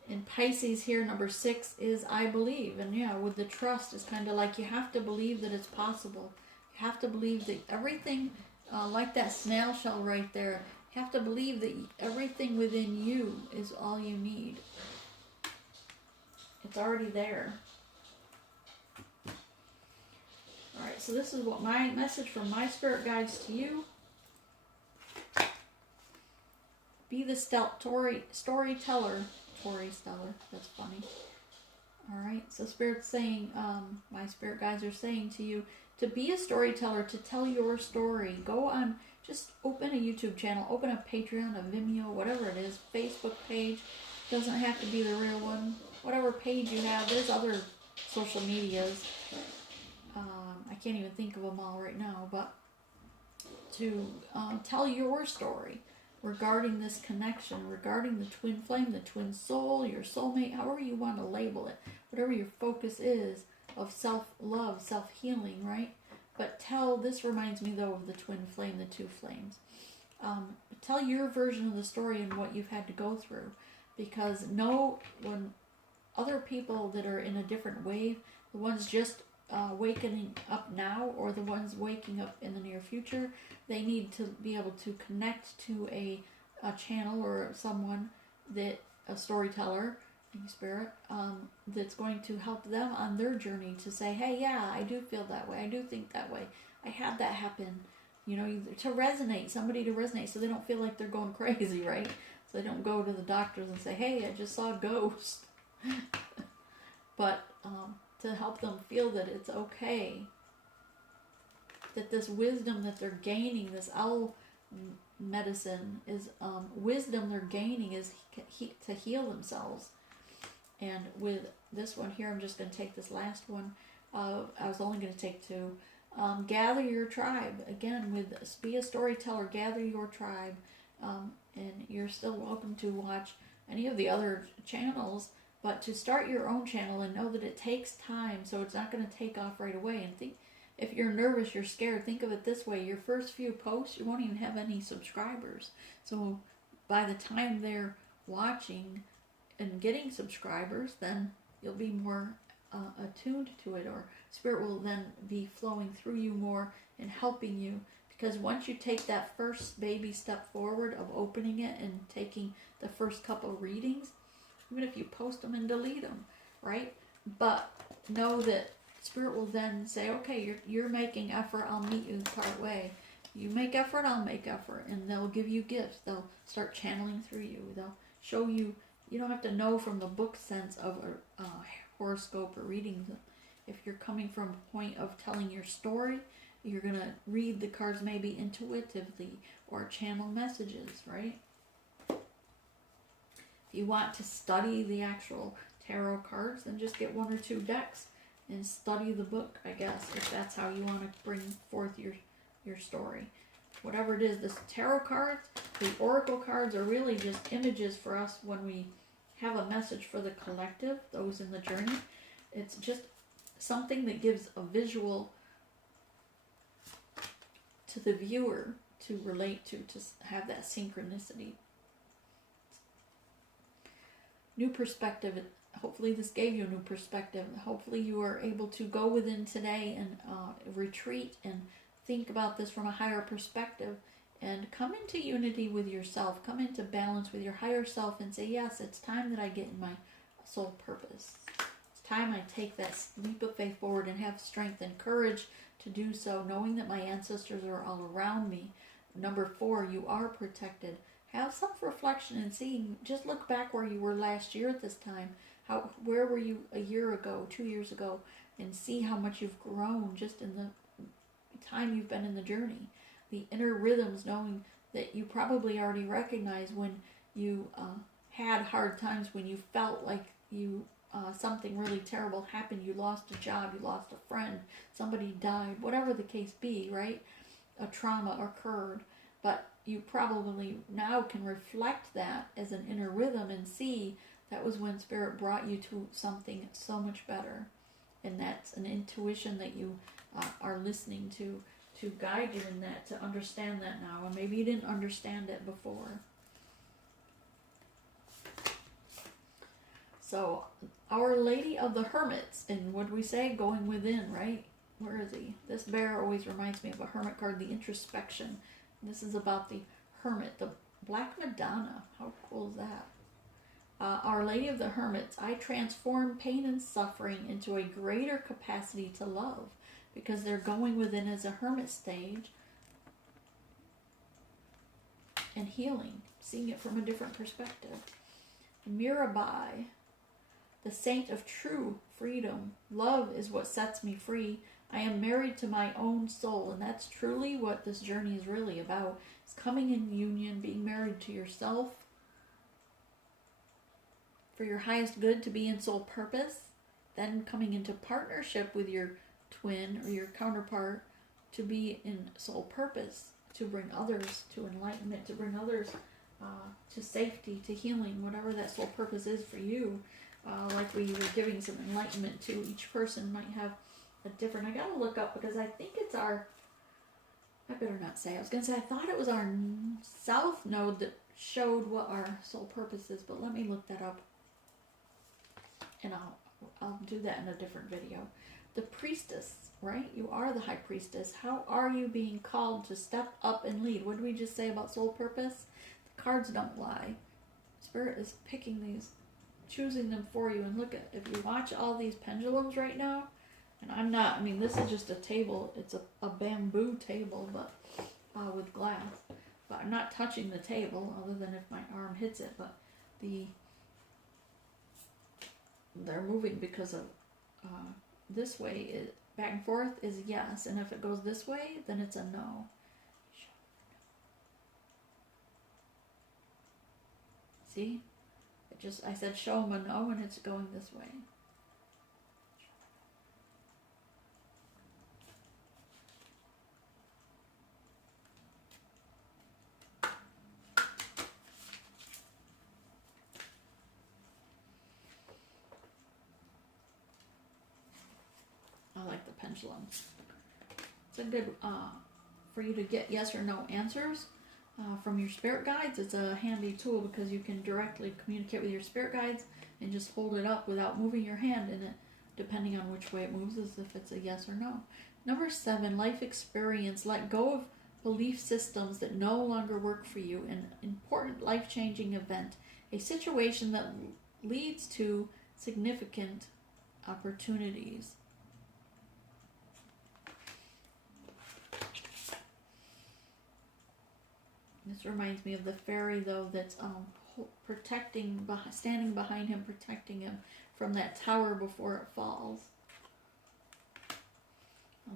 In Pisces here, number 6 is I believe. And yeah, with the trust, it's kind of like you have to believe that it's possible. You have to believe that everything, like that snail shell right there, you have to believe that everything within you is all you need. It's already there. Alright, so this is what my message from my spirit guides to you. Be the storyteller. Tori Stellar, that's funny. Alright, so Spirit's saying, my spirit guides are saying to you to be a storyteller, to tell your story. Go on, just open a YouTube channel, open a Patreon, a Vimeo, whatever it is, Facebook page. Doesn't have to be the real one. Whatever page you have, there's other social medias. I can't even think of them all right now, but to tell your story regarding this connection, regarding the twin flame, the twin soul, your soulmate, however you want to label it, whatever your focus is of self-love, self-healing, right? But this reminds me though of the twin flame, the two flames. Tell your version of the story and what you've had to go through, because when other people that are in a different wave, the ones just waking up now or the ones waking up in the near future, they need to be able to connect to a channel or someone a storyteller, spirit, that's going to help them on their journey to say, hey, yeah, I do feel that way, I do think that way, I had that happen, to resonate, somebody to resonate, so they don't feel like they're going crazy, right? So they don't go to the doctors and say, hey, I just saw a ghost. But to help them feel that it's okay, that this wisdom that they're gaining, this owl medicine is wisdom they're gaining is to heal themselves. And with this one here, I'm just going to take this last one. I was only going to take 2. Gather your tribe. Again, be a storyteller, gather your tribe. And you're still welcome to watch any of the other channels, but to start your own channel and know that it takes time, so it's not going to take off right away. And think, if you're nervous, you're scared, think of it this way. Your first few posts, you won't even have any subscribers. So by the time they're watching and getting subscribers, then you'll be more attuned to it, or Spirit will then be flowing through you more and helping you. Because once you take that first baby step forward of opening it and taking the first couple readings, even if you post them and delete them, right? But know that Spirit will then say, okay, you're making effort, I'll meet you part way. You make effort, I'll make effort. And they'll give you gifts. They'll start channeling through you. They'll show you. You don't have to know from the book sense of a horoscope or reading them. If you're coming from a point of telling your story, you're going to read the cards maybe intuitively or channel messages, right? If you want to study the actual tarot cards, then just get 1 or 2 decks and study the book, I guess, if that's how you want to bring forth your story. Whatever it is, the tarot cards, the oracle cards are really just images for us when we have a message for the collective, those in the journey. It's just something that gives a visual to the viewer to relate to have that synchronicity. New perspective. Hopefully this gave you a new perspective. Hopefully you are able to go within today and retreat and think about this from a higher perspective and come into unity with yourself. Come into balance with your higher self and say, yes, it's time that I get in my soul purpose. It's time I take that leap of faith forward and have strength and courage to do so, knowing that my ancestors are all around me. Number 4, you are protected. Have self-reflection and see. Just look back where you were last year at this time. Where were you a year ago, 2 years ago, and see how much you've grown just in the time you've been in the journey. The inner rhythms, knowing that you probably already recognize when you had hard times, when you felt like you something really terrible happened, you lost a job, you lost a friend, somebody died, whatever the case be, right? A trauma occurred, but you probably now can reflect that as an inner rhythm and see that was when Spirit brought you to something so much better. And that's an intuition that you are listening to guide you in that, to understand that now. And maybe you didn't understand it before. So, Our Lady of the Hermits, and what do we say? Going within, right? Where is he? This bear always reminds me of a hermit card, the introspection. This is about the hermit, the Black Madonna. How cool is that? Our Lady of the Hermits, I transform pain and suffering into a greater capacity to love, because they're going within as a hermit stage and healing, seeing it from a different perspective. Mirabai, the saint of true freedom. Love is what sets me free. I am married to my own soul, and that's truly what this journey is really about. It's coming in union, being married to yourself, for your highest good, to be in soul purpose, then coming into partnership with your twin or your counterpart to be in soul purpose, to bring others to enlightenment, to bring others to safety, to healing, whatever that soul purpose is for you. Like we were giving some enlightenment to each person might have a different, I gotta look up because I think it's our, I better not say, I was gonna say I thought it was our south node that showed what our soul purpose is, but let me look that up. And I'll do that in a different video. The priestess, right? You are the high priestess. How are you being called to step up and lead? What did we just say about soul purpose? The cards don't lie. Spirit is picking these, choosing them for you. And look at, if you watch all these pendulums right now, and I'm not, I mean, this is just a table. It's a bamboo table, but with glass. But I'm not touching the table other than if my arm hits it. But they're moving because of this way, back and forth is yes, and if it goes this way, then it's a no. See? I said show them a no, and it's going this way. I like the pendulum. It's a good, for you to get yes or no answers from your spirit guides. It's a handy tool because you can directly communicate with your spirit guides and just hold it up without moving your hand in it, depending on which way it moves, as if it's a yes or no. Number 7, life experience. Let go of belief systems that no longer work for you. An important life-changing event. A situation that leads to significant opportunities. This reminds me of the fairy, though, that's standing behind him, protecting him from that tower before it falls.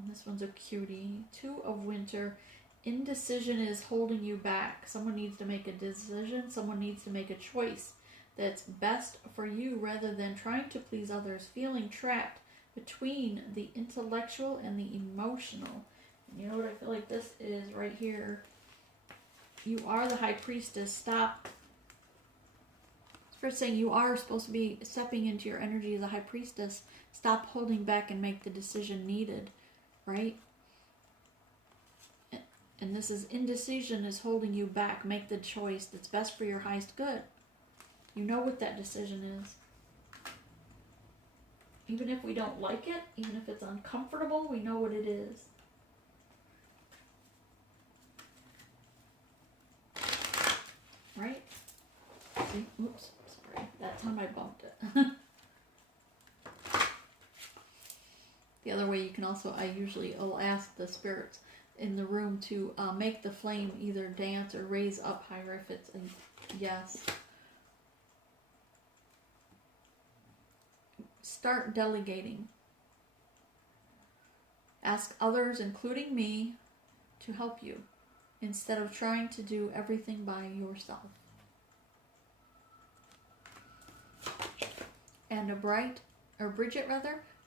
This one's a cutie. 2 of Winter. Indecision is holding you back. Someone needs to make a decision. Someone needs to make a choice that's best for you rather than trying to please others. Feeling trapped between the intellectual and the emotional. And you know what I feel like this is right here? You are the high priestess. Stop. It's first saying you are supposed to be stepping into your energy as a high priestess. Stop holding back and make the decision needed, right? And this is indecision is holding you back. Make the choice that's best for your highest good. You know what that decision is. Even if we don't like it, even if it's uncomfortable, we know what it is. Right? See? Oops. Sorry. That time I bumped it. The other way you can also, I'll ask the spirits in the room to make the flame either dance or raise up higher if it's a yes. Start delegating. Ask others, including me, to help you instead of trying to do everything by yourself. And Bridget,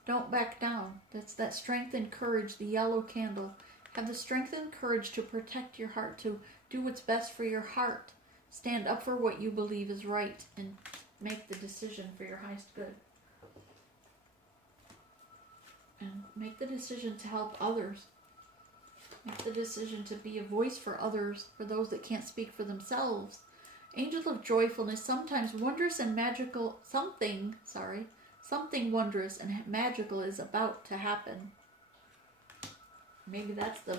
don't back down. That's that strength and courage, the yellow candle. Have the strength and courage to protect your heart, to do what's best for your heart. Stand up for what you believe is right and make the decision for your highest good. And make the decision to help others. Make the decision to be a voice for others, for those that can't speak for themselves. Angel of joyfulness, sometimes wondrous and magical, something wondrous and magical is about to happen. Maybe that's the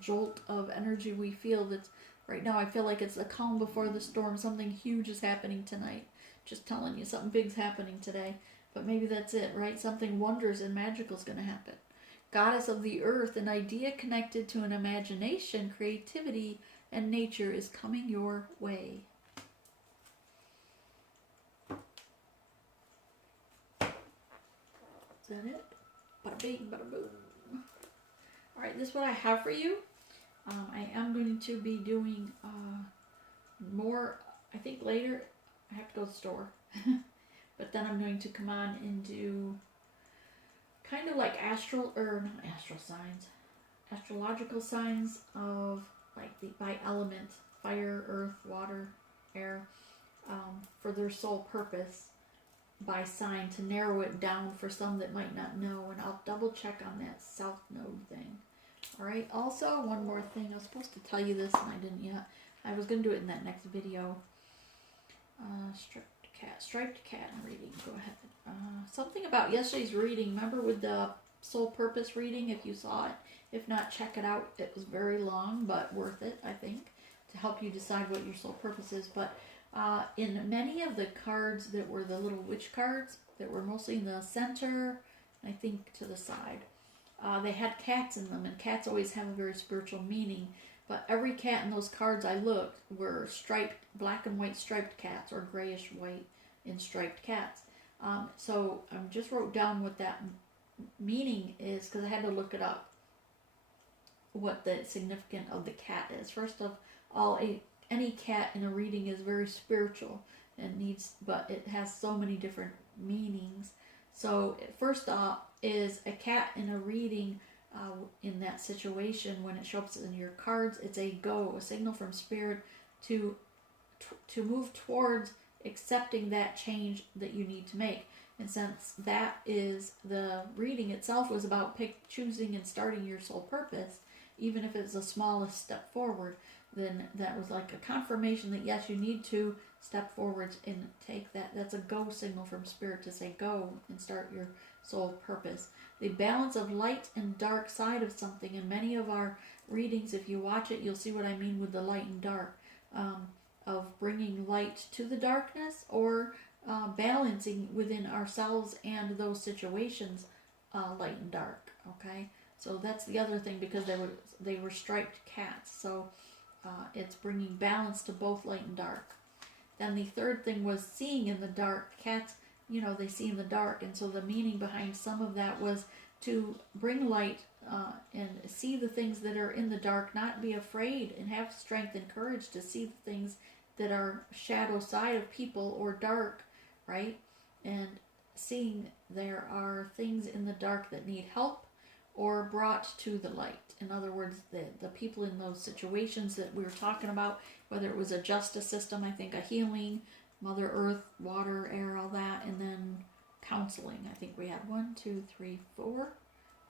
jolt of energy we feel. That's right now. I feel like it's the calm before the storm. Something huge is happening tonight. Just telling you, something big's happening today. But maybe that's it, right? Something wondrous and magical is going to happen. Goddess of the earth, an idea connected to an imagination, creativity, and nature is coming your way. Is that it? Bada bing, bada boom. Alright, this is what I have for you. I am going to be doing more, I think later. I have to go to the store. But then I'm going to come on and do kind of like astrological signs of like by element, fire, earth, water, air, for their sole purpose by sign to narrow it down for some that might not know. And I'll double check on that South Node thing. All right. Also, one more thing. I was supposed to tell you this and I didn't yet. I was going to do it in that next video. Striped cat reading. Go ahead. Something about yesterday's reading. Remember with the soul purpose reading, if you saw it. If not, check it out. It was very long, but worth it, I think, to help you decide what your soul purpose is. But in many of the cards that were the little witch cards, that were mostly in the center, I think to the side, they had cats in them, and cats always have a very spiritual meaning. But every cat in those cards I looked were striped, black and white striped cats, or grayish white and striped cats. So I just wrote down what that meaning is, because I had to look it up, what the significance of the cat is. First of all, any cat in a reading is very spiritual and but it has so many different meanings. So first off is a cat in a reading. In that situation, when it shows up in your cards, it's a signal from spirit to move towards accepting that change that you need to make. And since that is the reading itself was about choosing and starting your soul purpose, even if it's the smallest step forward, then that was like a confirmation that yes, you need to step forward and take that. That's a go signal from spirit to say go and start your soul purpose. The balance of light and dark side of something. In many of our readings, if you watch it, you'll see what I mean with the light and dark, of bringing light to the darkness, or balancing within ourselves and those situations, light and dark. Okay, so that's the other thing, because they were striped cats, so it's bringing balance to both light and dark. Then the third thing was seeing in the dark. Cats, they see in the dark, and so the meaning behind some of that was to bring light and see the things that are in the dark, not be afraid, and have strength and courage to see the things that are shadow side of people or dark, right? And seeing there are things in the dark that need help or brought to the light. In other words, the people in those situations that we were talking about, whether it was a justice system, I think a healing, Mother Earth, water, air, all that, and then counseling. I think we had 1, 2, 3, 4,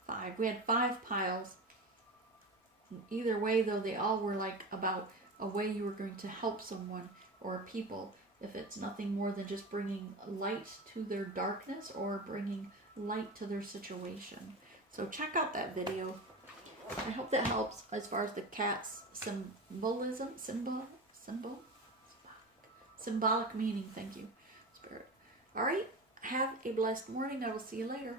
5. We had 5 piles Either way, though, they all were like about a way you were going to help someone or people. If it's nothing more than just bringing light to their darkness or bringing light to their situation. So check out that video. I hope that helps as far as the cat's symbolic meaning. Thank you, Spirit. All right. Have a blessed morning. I will see you later.